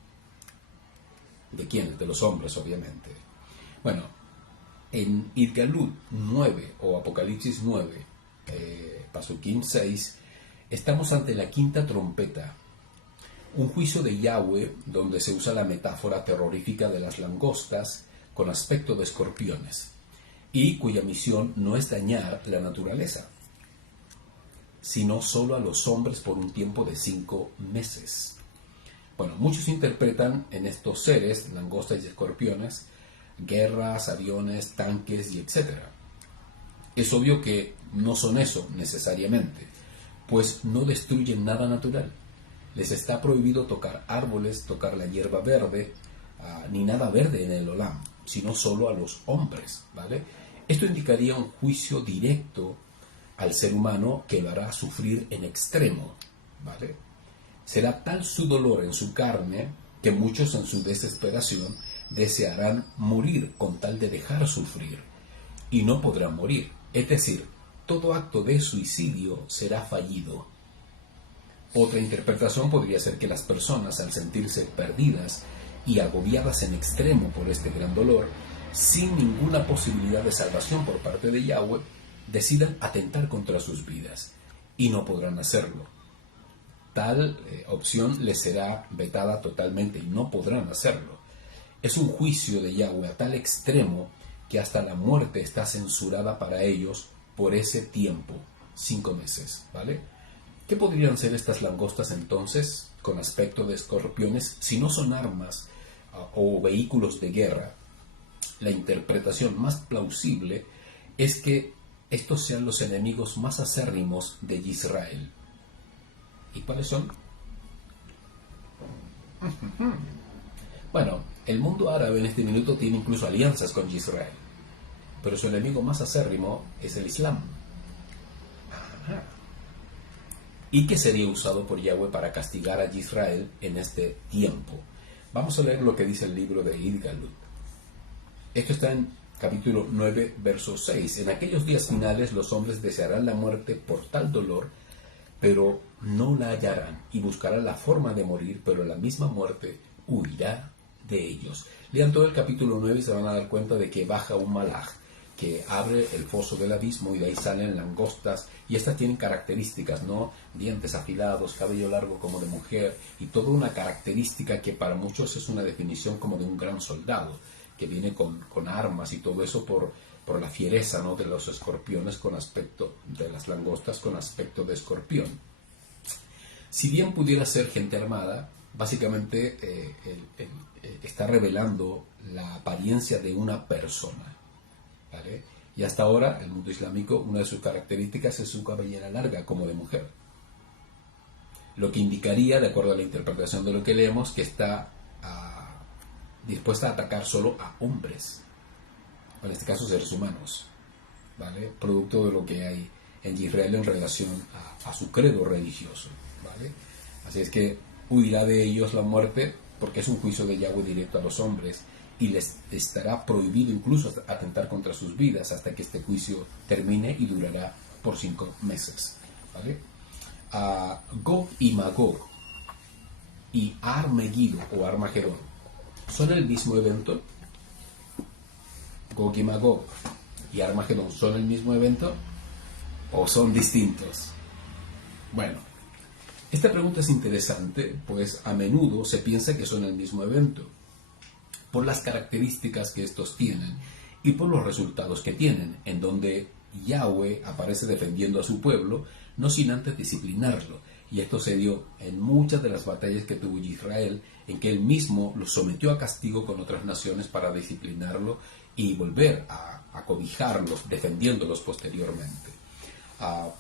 ¿De quién? De los hombres, obviamente. Bueno, en Idgalut 9 o Apocalipsis 9, Pasukim 6, estamos ante la quinta trompeta, un juicio de Yahweh donde se usa la metáfora terrorífica de las langostas con aspecto de escorpiones, y cuya misión no es dañar la naturaleza, sino solo a los hombres por un tiempo de 5 meses. Bueno, muchos interpretan en estos seres, langostas y escorpiones, guerras, aviones, tanques y etc. Es obvio que no son eso necesariamente, pues no destruyen nada natural. Les está prohibido tocar árboles, tocar la hierba verde, ni nada verde en el Olam, sino solo a los hombres, ¿vale? Esto indicaría un juicio directo al ser humano que lo hará sufrir en extremo, ¿vale? Será tal su dolor en su carne que muchos en su desesperación desearán morir con tal de dejar sufrir, y no podrán morir. Es decir, todo acto de suicidio será fallido. Otra interpretación podría ser que las personas, al sentirse perdidas y agobiadas en extremo por este gran dolor, sin ninguna posibilidad de salvación por parte de Yahweh, decidan atentar contra sus vidas, y no podrán hacerlo. Tal opción les será vetada totalmente y no podrán hacerlo. Es un juicio de Yahweh a tal extremo que hasta la muerte está censurada para ellos por ese tiempo, 5 meses, ¿vale? ¿Qué podrían ser estas langostas entonces, con aspecto de escorpiones, si no son armas o vehículos de guerra? La interpretación más plausible es que estos sean los enemigos más acérrimos de Israel. ¿Y cuáles son? Bueno, el mundo árabe en este minuto tiene incluso alianzas con Israel, pero su enemigo más acérrimo es el Islam. Y que sería usado por Yahweh para castigar a Israel en este tiempo. Vamos a leer lo que dice el libro de Idgalut. Esto está en capítulo 9, verso 6. En aquellos días finales los hombres desearán la muerte por tal dolor pero no la hallarán, y buscarán la forma de morir, pero la misma muerte huirá de ellos. Lean todo el capítulo 9 y se van a dar cuenta de que baja un malaj que abre el foso del abismo y de ahí salen langostas, y estas tienen características, ¿no? Dientes afilados, cabello largo como de mujer, y toda una característica que para muchos es una definición como de un gran soldado, que viene con armas y todo eso por la fiereza, ¿no? De los escorpiones con aspecto, de las langostas con aspecto de escorpión. Si bien pudiera ser gente armada, básicamente está revelando la apariencia de una persona, ¿vale? Y hasta ahora, el mundo islámico, una de sus características es su cabellera larga, como de mujer. Lo que indicaría, de acuerdo a la interpretación de lo que leemos, que está dispuesta a atacar solo a hombres, en este caso seres humanos, ¿vale? Producto de lo que hay en Israel en relación a su credo religioso, ¿vale? Así es que huirá de ellos la muerte, porque es un juicio de Yahweh directo a los hombres, y les estará prohibido incluso atentar contra sus vidas hasta que este juicio termine, y durará por 5 meses, ¿vale? Gog y Magog y Armegido o Armagedón son el mismo evento. Gog y Magog y Armagedón son el mismo evento o son distintos. Bueno, esta pregunta es interesante, pues a menudo se piensa que son el mismo evento por las características que estos tienen y por los resultados que tienen, en donde Yahweh aparece defendiendo a su pueblo, no sin antes disciplinarlo. Y esto se dio en muchas de las batallas que tuvo Israel, en que él mismo los sometió a castigo con otras naciones para disciplinarlo y volver a cobijarlos, defendiéndolos posteriormente.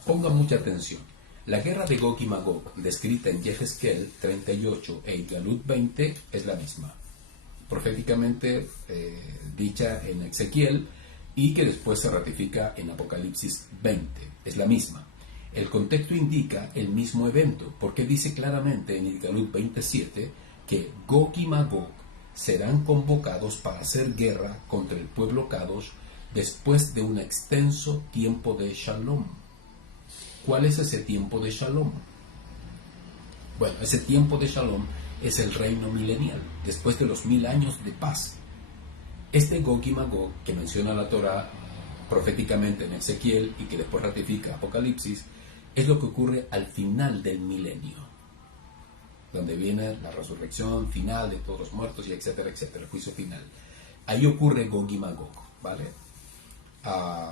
Pongan mucha atención. La guerra de Gog y Magog, descrita en Yehezkel 38 e Galut 20, es la misma, proféticamente dicha en Ezequiel, y que después se ratifica en Apocalipsis 20. Es la misma. El contexto indica el mismo evento, porque dice claramente en Galut 27 que Gog y Magog serán convocados para hacer guerra contra el pueblo Kadosh después de un extenso tiempo de Shalom. ¿Cuál es ese tiempo de Shalom? Bueno, ese tiempo de Shalom es el reino milenial, después de los 1000 años de paz. Este Gog y Magog, que menciona la Torá proféticamente en Ezequiel y que después ratifica Apocalipsis, es lo que ocurre al final del milenio, donde viene la resurrección final de todos los muertos y etcétera, etcétera, el juicio final. Ahí ocurre Gog y Magog, ¿vale?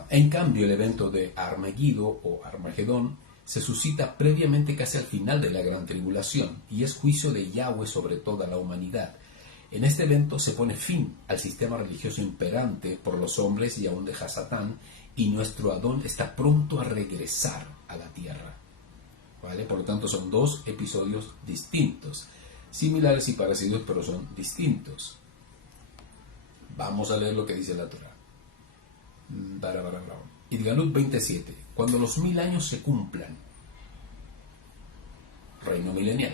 En cambio, el evento de Armegido o Armagedón se suscita previamente, casi al final de la gran tribulación, y es juicio de Yahweh sobre toda la humanidad. En este evento se pone fin al sistema religioso imperante por los hombres y aún de Hasatán, y nuestro Adón está pronto a regresar a la tierra, ¿vale? Por lo tanto, son dos episodios distintos, similares y parecidos, pero son distintos. Vamos a leer lo que dice la Torá. Idgalut 27. Cuando los 1000 años se cumplan, reino milenial,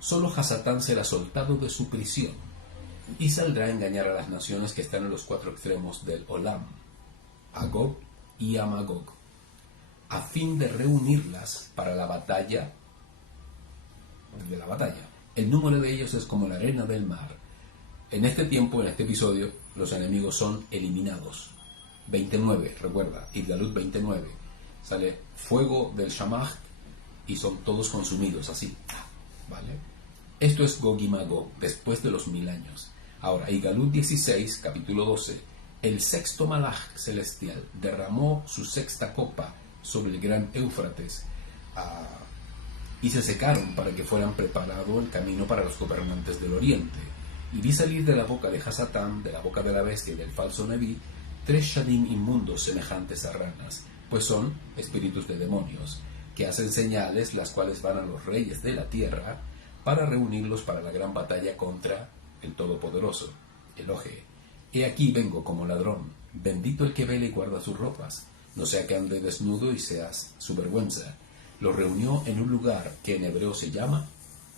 solo Hasatán será soltado de su prisión y saldrá a engañar a las naciones que están en los 4 extremos del Olam, a Gog y a Magog, a fin de reunirlas para la batalla El número de ellos es como la arena del mar. En este tiempo, en este episodio, los enemigos son eliminados. 29, recuerda, Idgalut 29. Sale fuego del Shamach y son todos consumidos, así. ¿Vale? Esto es Gog y Magog, después de los 1000 años. Ahora, Idgalut 16, capítulo 12. El sexto malaj celestial derramó su sexta copa sobre el gran Éufrates y se secaron para que fueran preparado el camino para los gobernantes del oriente. Y vi salir de la boca de Hasatán, de la boca de la bestia y del falso Nebí, 3 shadim inmundos semejantes a ranas, pues son espíritus de demonios, que hacen señales, las cuales van a los reyes de la tierra para reunirlos para la gran batalla contra el Todopoderoso, Elohe. He aquí vengo como ladrón, bendito el que vele y guarda sus ropas, no sea que ande desnudo y seas su vergüenza. Los reunió en un lugar que en hebreo se llama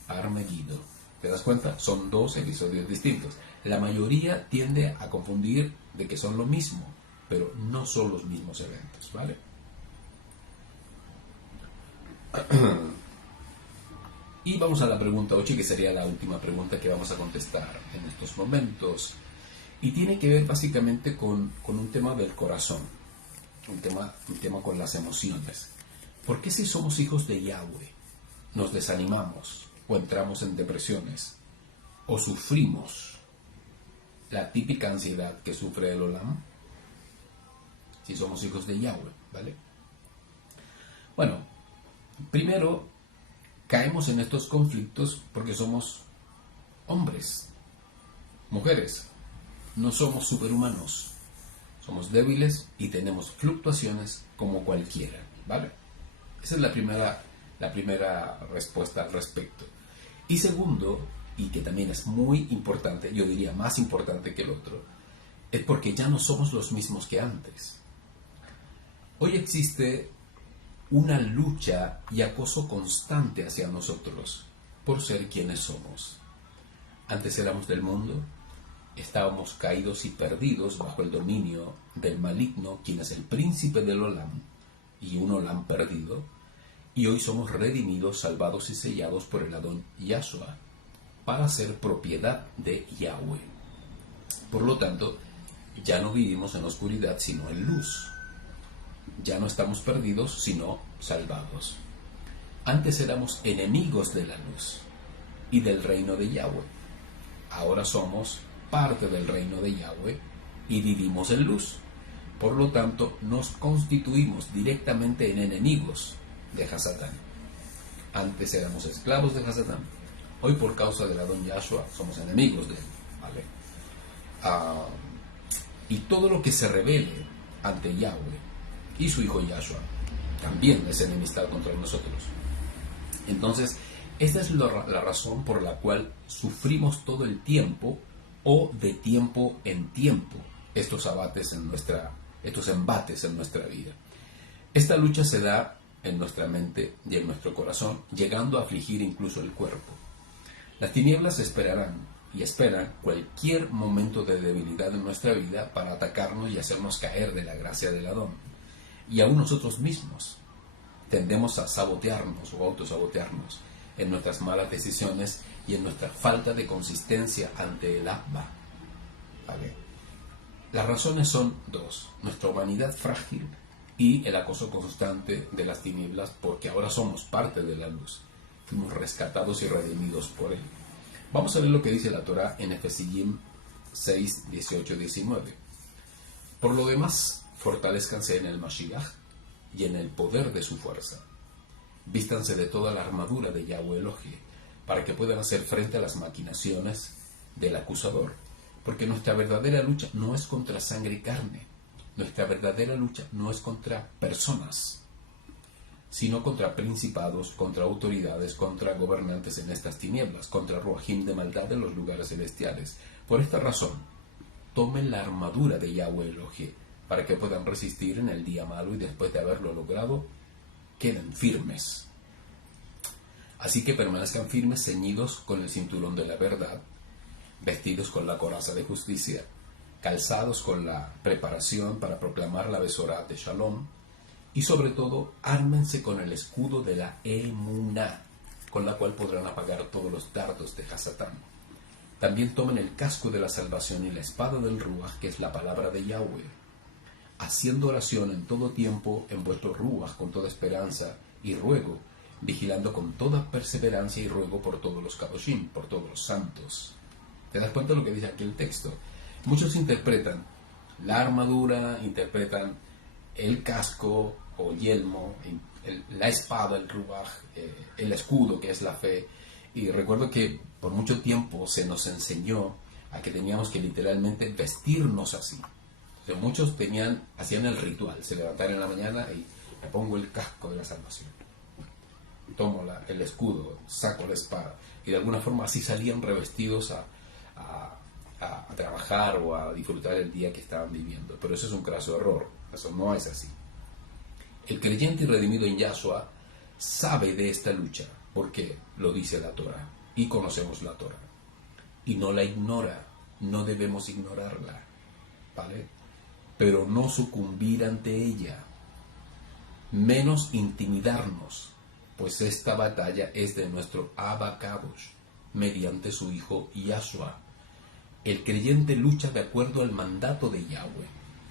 Armegido. ¿Te das cuenta? Son 2 episodios distintos. La mayoría tiende a confundir de que son lo mismo, pero no son los mismos eventos, ¿vale? Y vamos a la pregunta 8, que sería la última pregunta que vamos a contestar en estos momentos. Y tiene que ver básicamente con un tema del corazón, un tema con las emociones. ¿Por qué si somos hijos de Yahweh nos desanimamos o entramos en depresiones o sufrimos la típica ansiedad que sufre el Olam? Si somos hijos de Yahweh, ¿vale? Bueno, primero caemos en estos conflictos porque somos hombres, mujeres, no somos superhumanos, somos débiles y tenemos fluctuaciones como cualquiera, ¿vale? Esa es la primera respuesta al respecto. Y segundo, y que también es muy importante, yo diría más importante que el otro, es porque ya no somos los mismos que antes. Hoy existe una lucha y acoso constante hacia nosotros por ser quienes somos. Antes éramos del mundo, estábamos caídos y perdidos bajo el dominio del maligno, quien es el príncipe del Olam, y un Olam perdido, y hoy somos redimidos, salvados y sellados por el Adón Yahshua, para ser propiedad de Yahweh. Por lo tanto, ya no vivimos en oscuridad, sino en luz. Ya no estamos perdidos, sino salvados. Antes éramos enemigos de la luz y del reino de Yahweh. Ahora somos parte del reino de Yahweh y vivimos en luz. Por lo tanto, nos constituimos directamente en enemigos de Hasatán. Antes éramos esclavos de Hasatán. Hoy, por causa del Adón Yahshua, somos enemigos de él, ¿vale? Y todo lo que se rebele ante Yahweh y su hijo Yahshua también es enemistad contra nosotros. Entonces, esta es la razón por la cual sufrimos todo el tiempo o de tiempo en tiempo estos embates en nuestra vida. Esta lucha se da en nuestra mente y en nuestro corazón, llegando a afligir incluso el cuerpo. Las tinieblas esperarán y esperan cualquier momento de debilidad en nuestra vida para atacarnos y hacernos caer de la gracia del Adón. Y aún nosotros mismos tendemos a sabotearnos o autosabotearnos en nuestras malas decisiones y en nuestra falta de consistencia ante el Abba. ¿Vale? Las razones son dos: nuestra humanidad frágil y el acoso constante de las tinieblas, porque ahora somos parte de la luz. Fuimos rescatados y redimidos por él. Vamos a ver lo que dice la Torá en Efesiyim 6, 18, 19. Por lo demás, fortalezcanse en el Mashiach y en el poder de su fuerza. Vístanse de toda la armadura de Yahweh Elohim, para que puedan hacer frente a las maquinaciones del acusador. Porque nuestra verdadera lucha no es contra sangre y carne. Nuestra verdadera lucha no es contra personas, sino contra principados, contra autoridades, contra gobernantes en estas tinieblas, contra ruajim de maldad en los lugares celestiales. Por esta razón, tomen la armadura de Yahweh Elohim, para que puedan resistir en el día malo y después de haberlo logrado, queden firmes. Así que permanezcan firmes, ceñidos con el cinturón de la verdad, vestidos con la coraza de justicia, calzados con la preparación para proclamar la Besorá de Shalom, y sobre todo, ármense con el escudo de la Emuná, con la cual podrán apagar todos los dardos de Hasatán. También tomen el casco de la salvación y la espada del Ruach, que es la palabra de Yahweh, haciendo oración en todo tiempo en vuestro Ruach con toda esperanza y ruego, vigilando con toda perseverancia y ruego por todos los Kadoshim, por todos los santos. ¿Te das cuenta de lo que dice aquí el texto? Muchos interpretan la armadura, interpretan el casco o yelmo, la espada, el ruaj, el escudo, que es la fe. Y recuerdo que por mucho tiempo se nos enseñó a que teníamos que literalmente vestirnos así. O sea, muchos hacían el ritual, se levantaban en la mañana y me pongo el casco de la salvación, tomo el escudo, saco la espada, y de alguna forma así salían revestidos a trabajar o a disfrutar el día que estaban viviendo. Pero eso es un craso error, eso no es así. El creyente y redimido en Yahshua sabe de esta lucha, porque lo dice la Torah, y conocemos la Torah, y no la ignora, no debemos ignorarla, ¿vale? Pero no sucumbir ante ella, menos intimidarnos pues esta batalla es de nuestro Abba Kadosh, mediante su Hijo Yahshua. El creyente lucha de acuerdo al mandato de Yahweh,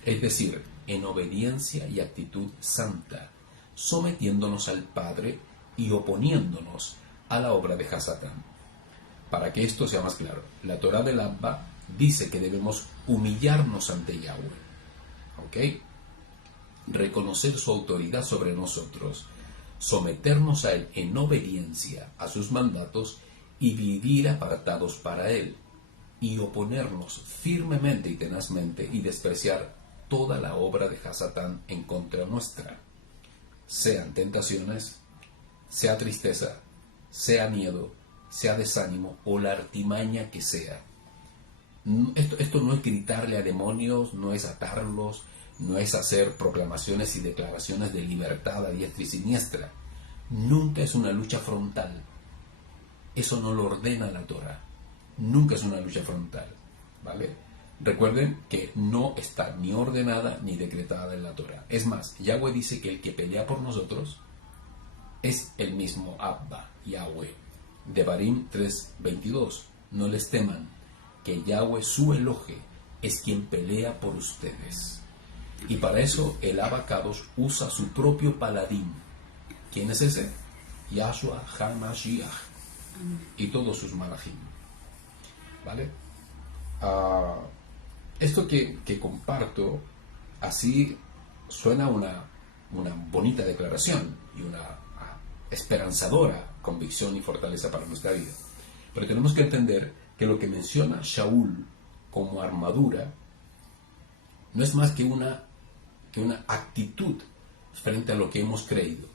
es decir, en obediencia y actitud santa, sometiéndonos al Padre y oponiéndonos a la obra de Hasatán. Para que esto sea más claro, la Torá del Abba dice que debemos humillarnos ante Yahweh, ¿ok? Reconocer su autoridad sobre nosotros, someternos a Él en obediencia a sus mandatos y vivir apartados para Él, y oponernos firmemente y tenazmente y despreciar toda la obra de Hasatán en contra nuestra, sean tentaciones, sea tristeza, sea miedo, sea desánimo o la artimaña que sea. Esto no es gritarle a demonios, no es atarlos, no es hacer proclamaciones y declaraciones de libertad a diestra y siniestra. Nunca es una lucha frontal. Eso no lo ordena la Torah. Nunca es una lucha frontal, ¿vale? Recuerden que no está ni ordenada ni decretada en la Torah. Es más, Yahweh dice que el que pelea por nosotros es el mismo Abba, Yahweh. Devarim 3:22. No les teman, que Yahweh su Elohe es quien pelea por ustedes. Y para eso el Abba Kadosh usa su propio paladín. ¿Quién es ese? Yahshua HaMashiach y todos sus malachim. ¿Vale? Esto que comparto así suena una bonita declaración y una esperanzadora convicción y fortaleza para nuestra vida. Pero tenemos que entender que lo que menciona Shaul como armadura no es más que una actitud frente a lo que hemos creído.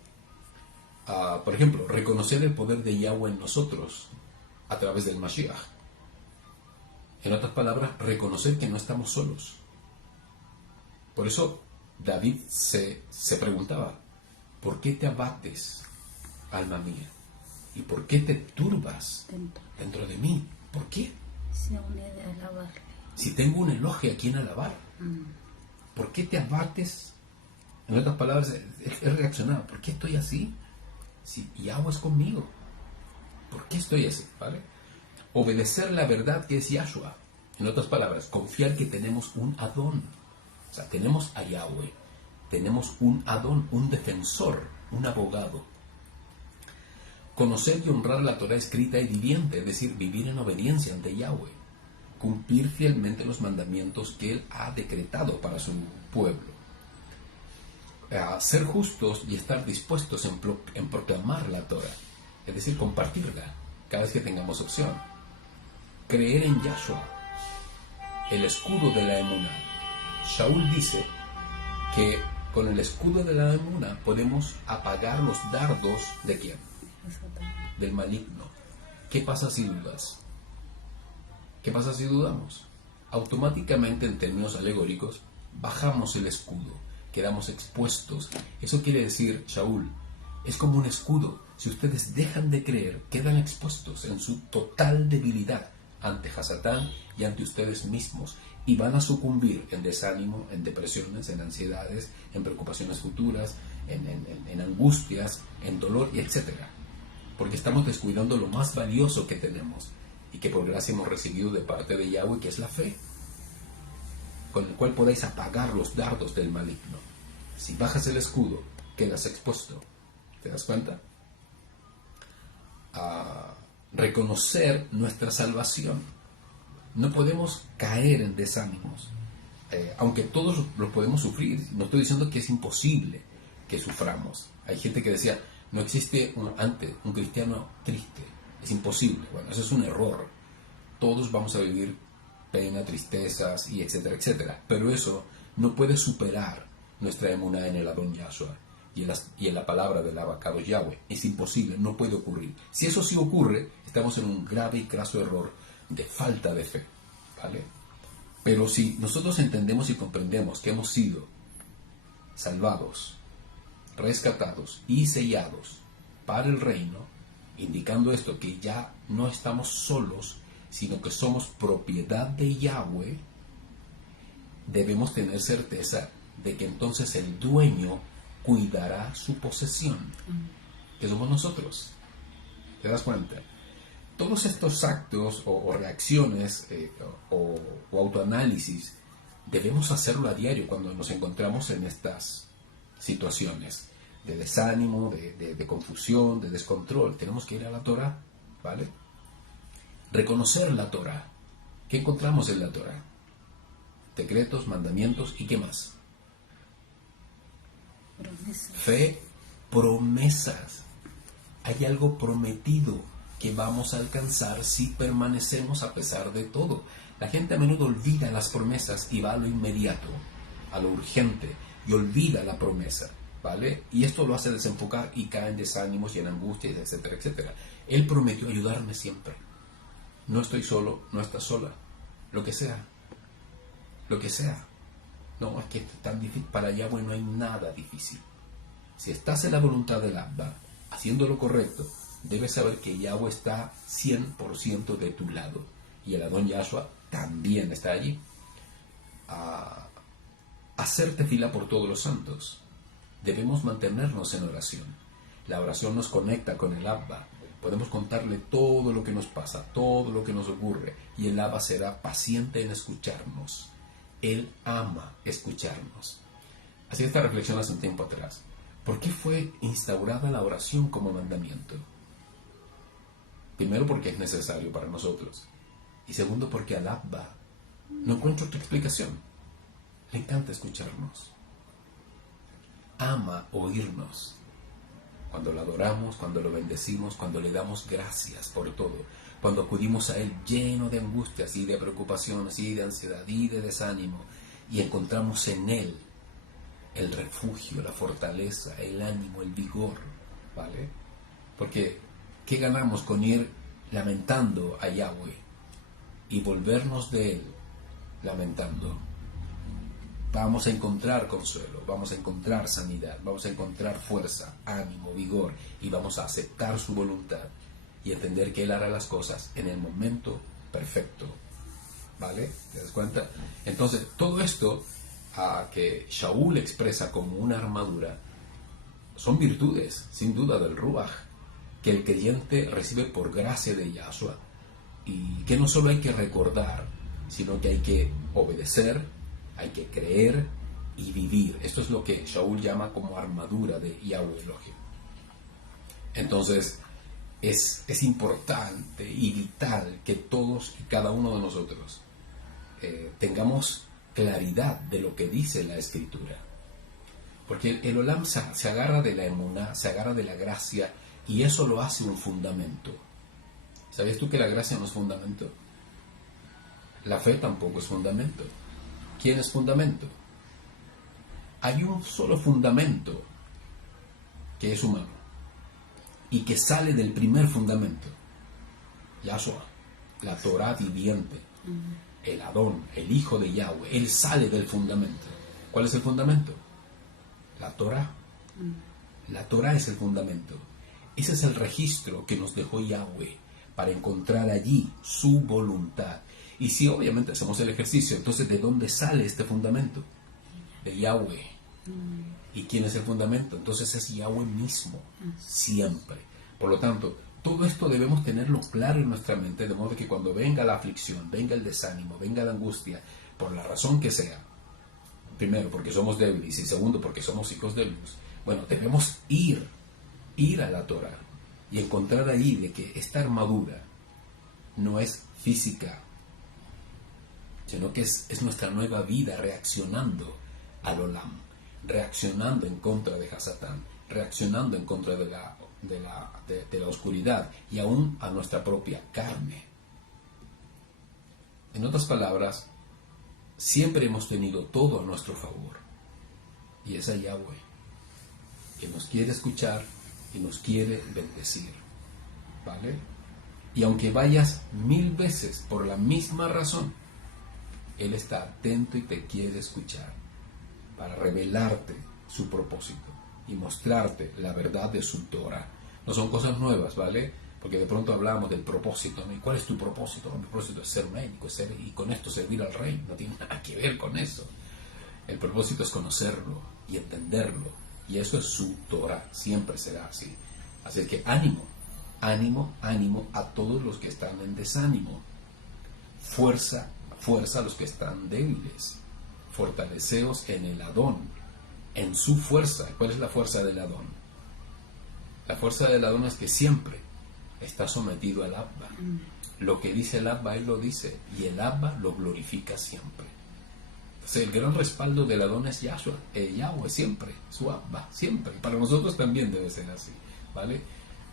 Por ejemplo, reconocer el poder de Yahweh en nosotros a través del Mashiach. En otras palabras, reconocer que no estamos solos. Por eso David se preguntaba, ¿por qué te abates, alma mía? ¿Y por qué te turbas dentro de mí? ¿Por qué? Se une de alabarle. Si tengo un elogio a quien alabar, ¿por qué te abates? En otras palabras, es reaccionar. ¿Por qué estoy así? Si Yahweh es conmigo, ¿por qué estoy así? ¿Vale? Obedecer la verdad que es Yahshua. En otras palabras, confiar que tenemos un Adón. O sea, tenemos a Yahweh. Tenemos un Adón, un defensor, un abogado. Conocer y honrar la Torah escrita y viviente, es decir, vivir en obediencia ante Yahweh. Cumplir fielmente los mandamientos que Él ha decretado para su pueblo. Ser justos y estar dispuestos en proclamar la Torah, es decir, compartirla cada vez que tengamos opción. Creer en Yahshua, el escudo de la emuná. Shaul dice que con el escudo de la emuná podemos apagar los dardos ¿de quién? Del maligno. ¿Qué pasa si dudas? ¿Qué pasa si dudamos? Automáticamente, en términos alegóricos, bajamos el escudo, quedamos expuestos. Eso quiere decir, Shaul, es como un escudo. Si ustedes dejan de creer, quedan expuestos en su total debilidad ante Hasatán y ante ustedes mismos, y van a sucumbir en desánimo, en depresiones, en ansiedades, en preocupaciones futuras, en angustias, en dolor, y etcétera. Porque estamos descuidando lo más valioso que tenemos y que por gracia hemos recibido de parte de Yahweh, que es la fe, con el cual podéis apagar los dardos del maligno. Si bajas el escudo, quedas expuesto. ¿Te das cuenta? Reconocer nuestra salvación. No podemos caer en desánimos, aunque todos lo podemos sufrir. No estoy diciendo que es imposible que suframos. Hay gente que decía, no existe un cristiano triste, es imposible. Bueno, eso es un error. Todos vamos a vivir pena, tristezas y etcétera, etcétera. Pero eso no puede superar nuestra emuná en el Adón Yahshua y en la palabra del Abba Kadosh Yahweh. Es imposible, no puede ocurrir. Si eso sí ocurre, estamos en un grave y craso error de falta de fe, ¿vale? Pero si nosotros entendemos y comprendemos que hemos sido salvados, rescatados y sellados para el reino, indicando esto, que ya no estamos solos, sino que somos propiedad de Yahweh, debemos tener certeza de que entonces el dueño cuidará su posesión. que somos nosotros. ¿Te das cuenta? Todos estos actos o reacciones o autoanálisis debemos hacerlo a diario cuando nos encontramos en estas situaciones de desánimo, de confusión, de descontrol. Tenemos que ir a la Torah, ¿vale? Reconocer la Torah. ¿Qué encontramos en la Torah? Decretos, mandamientos y ¿qué más? Promesas. Fe, promesas. Hay algo prometido que vamos a alcanzar si permanecemos a pesar de todo. La gente a menudo olvida las promesas y va a lo inmediato, a lo urgente, y olvida la promesa, ¿vale? Y esto lo hace desenfocar y cae en desánimos y en angustias, etcétera, etcétera. Él prometió ayudarme siempre. No estoy solo, no estás sola. Lo que sea. Lo que sea. No, es que es tan difícil. Para Yahweh no hay nada difícil. Si estás en la voluntad del Abba, haciendo lo correcto, debes saber que Yahweh está 100% de tu lado. Y el Adón Yahshua también está allí. Hacerte fila por todos los santos. Debemos mantenernos en oración. La oración nos conecta con el Abba. Podemos contarle todo lo que nos pasa, todo lo que nos ocurre, y el Abba será paciente en escucharnos. Él ama escucharnos. Hacía esta reflexión hace un tiempo atrás. ¿Por qué fue instaurada la oración como mandamiento? Primero, porque es necesario para nosotros. Y segundo, porque al Abba no encuentro otra explicación. Le encanta escucharnos. Ama oírnos. Cuando lo adoramos, cuando lo bendecimos, cuando le damos gracias por todo, cuando acudimos a Él lleno de angustias y de preocupaciones y de ansiedad y de desánimo, y encontramos en Él el refugio, la fortaleza, el ánimo, el vigor, ¿vale? Porque, ¿qué ganamos con ir lamentando a Yahweh y volvernos de Él lamentando? Vamos a encontrar consuelo, vamos a encontrar sanidad, vamos a encontrar fuerza, ánimo, vigor, y vamos a aceptar su voluntad y entender que Él hará las cosas en el momento perfecto, ¿vale? ¿Te das cuenta? Entonces, todo esto que Shaul expresa como una armadura son virtudes, sin duda, del Ruach, que el creyente recibe por gracia de Yahshua, y que no solo hay que recordar, sino que hay que obedecer, hay que creer y vivir. Esto es lo que Shaul llama como armadura de Yahweh Elohim. Entonces, es importante y vital que todos y cada uno de nosotros tengamos claridad de lo que dice la Escritura. Porque el Olam se agarra de la emuná, se agarra de la gracia, y eso lo hace un fundamento. ¿Sabías tú que la gracia no es fundamento? La fe tampoco es fundamento. ¿Quién es fundamento? Hay un solo fundamento que es humano y que sale del primer fundamento. Yahshua, la Torah viviente, el Adón, el Hijo de Yahweh. Él sale del fundamento. ¿Cuál es el fundamento? La Torah. La Torah es el fundamento. Ese es el registro que nos dejó Yahweh para encontrar allí su voluntad. Y si obviamente hacemos el ejercicio, entonces ¿de dónde sale este fundamento? De Yahweh. ¿Y quién es el fundamento? Entonces es Yahweh mismo, siempre. Por lo tanto, todo esto debemos tenerlo claro en nuestra mente, de modo que cuando venga la aflicción, venga el desánimo, venga la angustia, por la razón que sea, primero porque somos débiles y segundo porque somos hijos de luz, bueno, debemos ir a la Torah y encontrar ahí de que esta armadura no es física, sino que es nuestra nueva vida reaccionando al Olam, reaccionando en contra de Hasatán, reaccionando en contra de la oscuridad y aún a nuestra propia carne. En otras palabras, siempre hemos tenido todo a nuestro favor, y es a Yahweh, que nos quiere escuchar y nos quiere bendecir, ¿vale? Y aunque vayas 1000 veces por la misma razón, Él está atento y te quiere escuchar para revelarte su propósito y mostrarte la verdad de su Torah. No son cosas nuevas, ¿vale? Porque de pronto hablamos del propósito, ¿no? ¿Y cuál es tu propósito? Mi propósito es ser médico, y con esto servir al rey. No tiene nada que ver con eso. El propósito es conocerlo y entenderlo. Y eso es su Torah, siempre será así. Así que ánimo, ánimo, ánimo a todos los que están en desánimo. Fuerza, fuerza a los que están débiles. Fortaleceos en el Adón, en su fuerza. ¿Cuál es la fuerza del Adón? La fuerza del Adón es que siempre está sometido al Abba. Lo que dice el Abba, él lo dice, y el Abba lo glorifica siempre. Entonces, el gran respaldo del Adón es Yahshua, Yahweh, siempre, su Abba, siempre. Para nosotros también debe ser así, ¿vale?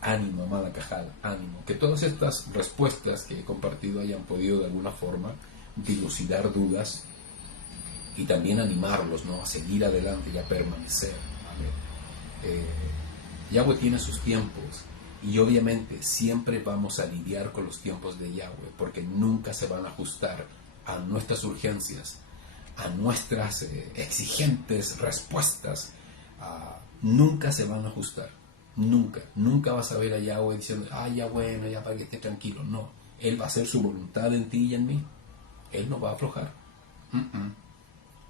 Ánimo, amada Cajal, ánimo. Que todas estas respuestas que he compartido hayan podido de alguna forma dilucidar dudas y también animarlos, ¿no?, a seguir adelante y a permanecer, ¿vale? Yahweh tiene sus tiempos. Y obviamente siempre vamos a lidiar con los tiempos de Yahweh, porque nunca se van a ajustar a nuestras urgencias, a nuestras exigentes respuestas. Nunca se van a ajustar. Nunca vas a ver a Yahweh diciendo, ya bueno, ya para que esté tranquilo. No, Él va a hacer su voluntad en ti y en mí. Él no va a aflojar.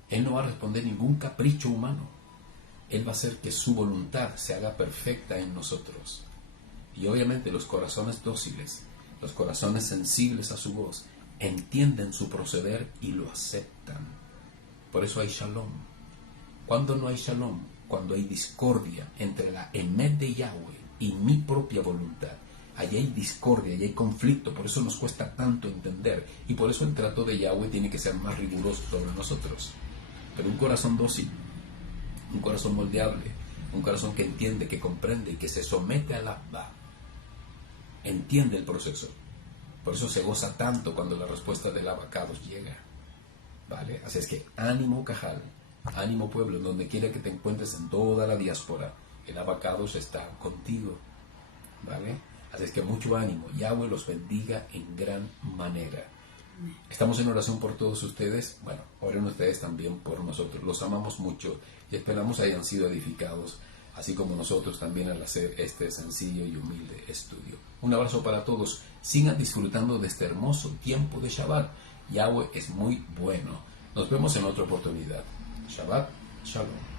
Él no va a responder ningún capricho humano. Él va a hacer que su voluntad se haga perfecta en nosotros. Y obviamente los corazones dóciles, los corazones sensibles a su voz, entienden su proceder y lo aceptan. Por eso hay shalom. ¿Cuándo no hay shalom? Cuando hay discordia entre la emet de Yahweh y mi propia voluntad. Allí hay discordia, allí hay conflicto, por eso nos cuesta tanto entender. Y por eso el trato de Yahweh tiene que ser más riguroso sobre nosotros. Pero un corazón dócil, un corazón moldeable, un corazón que entiende, que comprende y que se somete al Abba, entiende el proceso. Por eso se goza tanto cuando la respuesta del Abacados llega, ¿vale? Así es que ánimo, Cajal, ánimo, pueblo, donde quiera que te encuentres en toda la diáspora, el Abacados está contigo, ¿vale? Así es que mucho ánimo, Yahweh los bendiga en gran manera. Estamos en oración por todos ustedes. Bueno, oren ustedes también por nosotros. Los amamos mucho y esperamos hayan sido edificados, así como nosotros también al hacer este sencillo y humilde estudio. Un abrazo para todos. Sigan disfrutando de este hermoso tiempo de Shabbat. Yahweh es muy bueno. Nos vemos en otra oportunidad. Shabbat Shalom.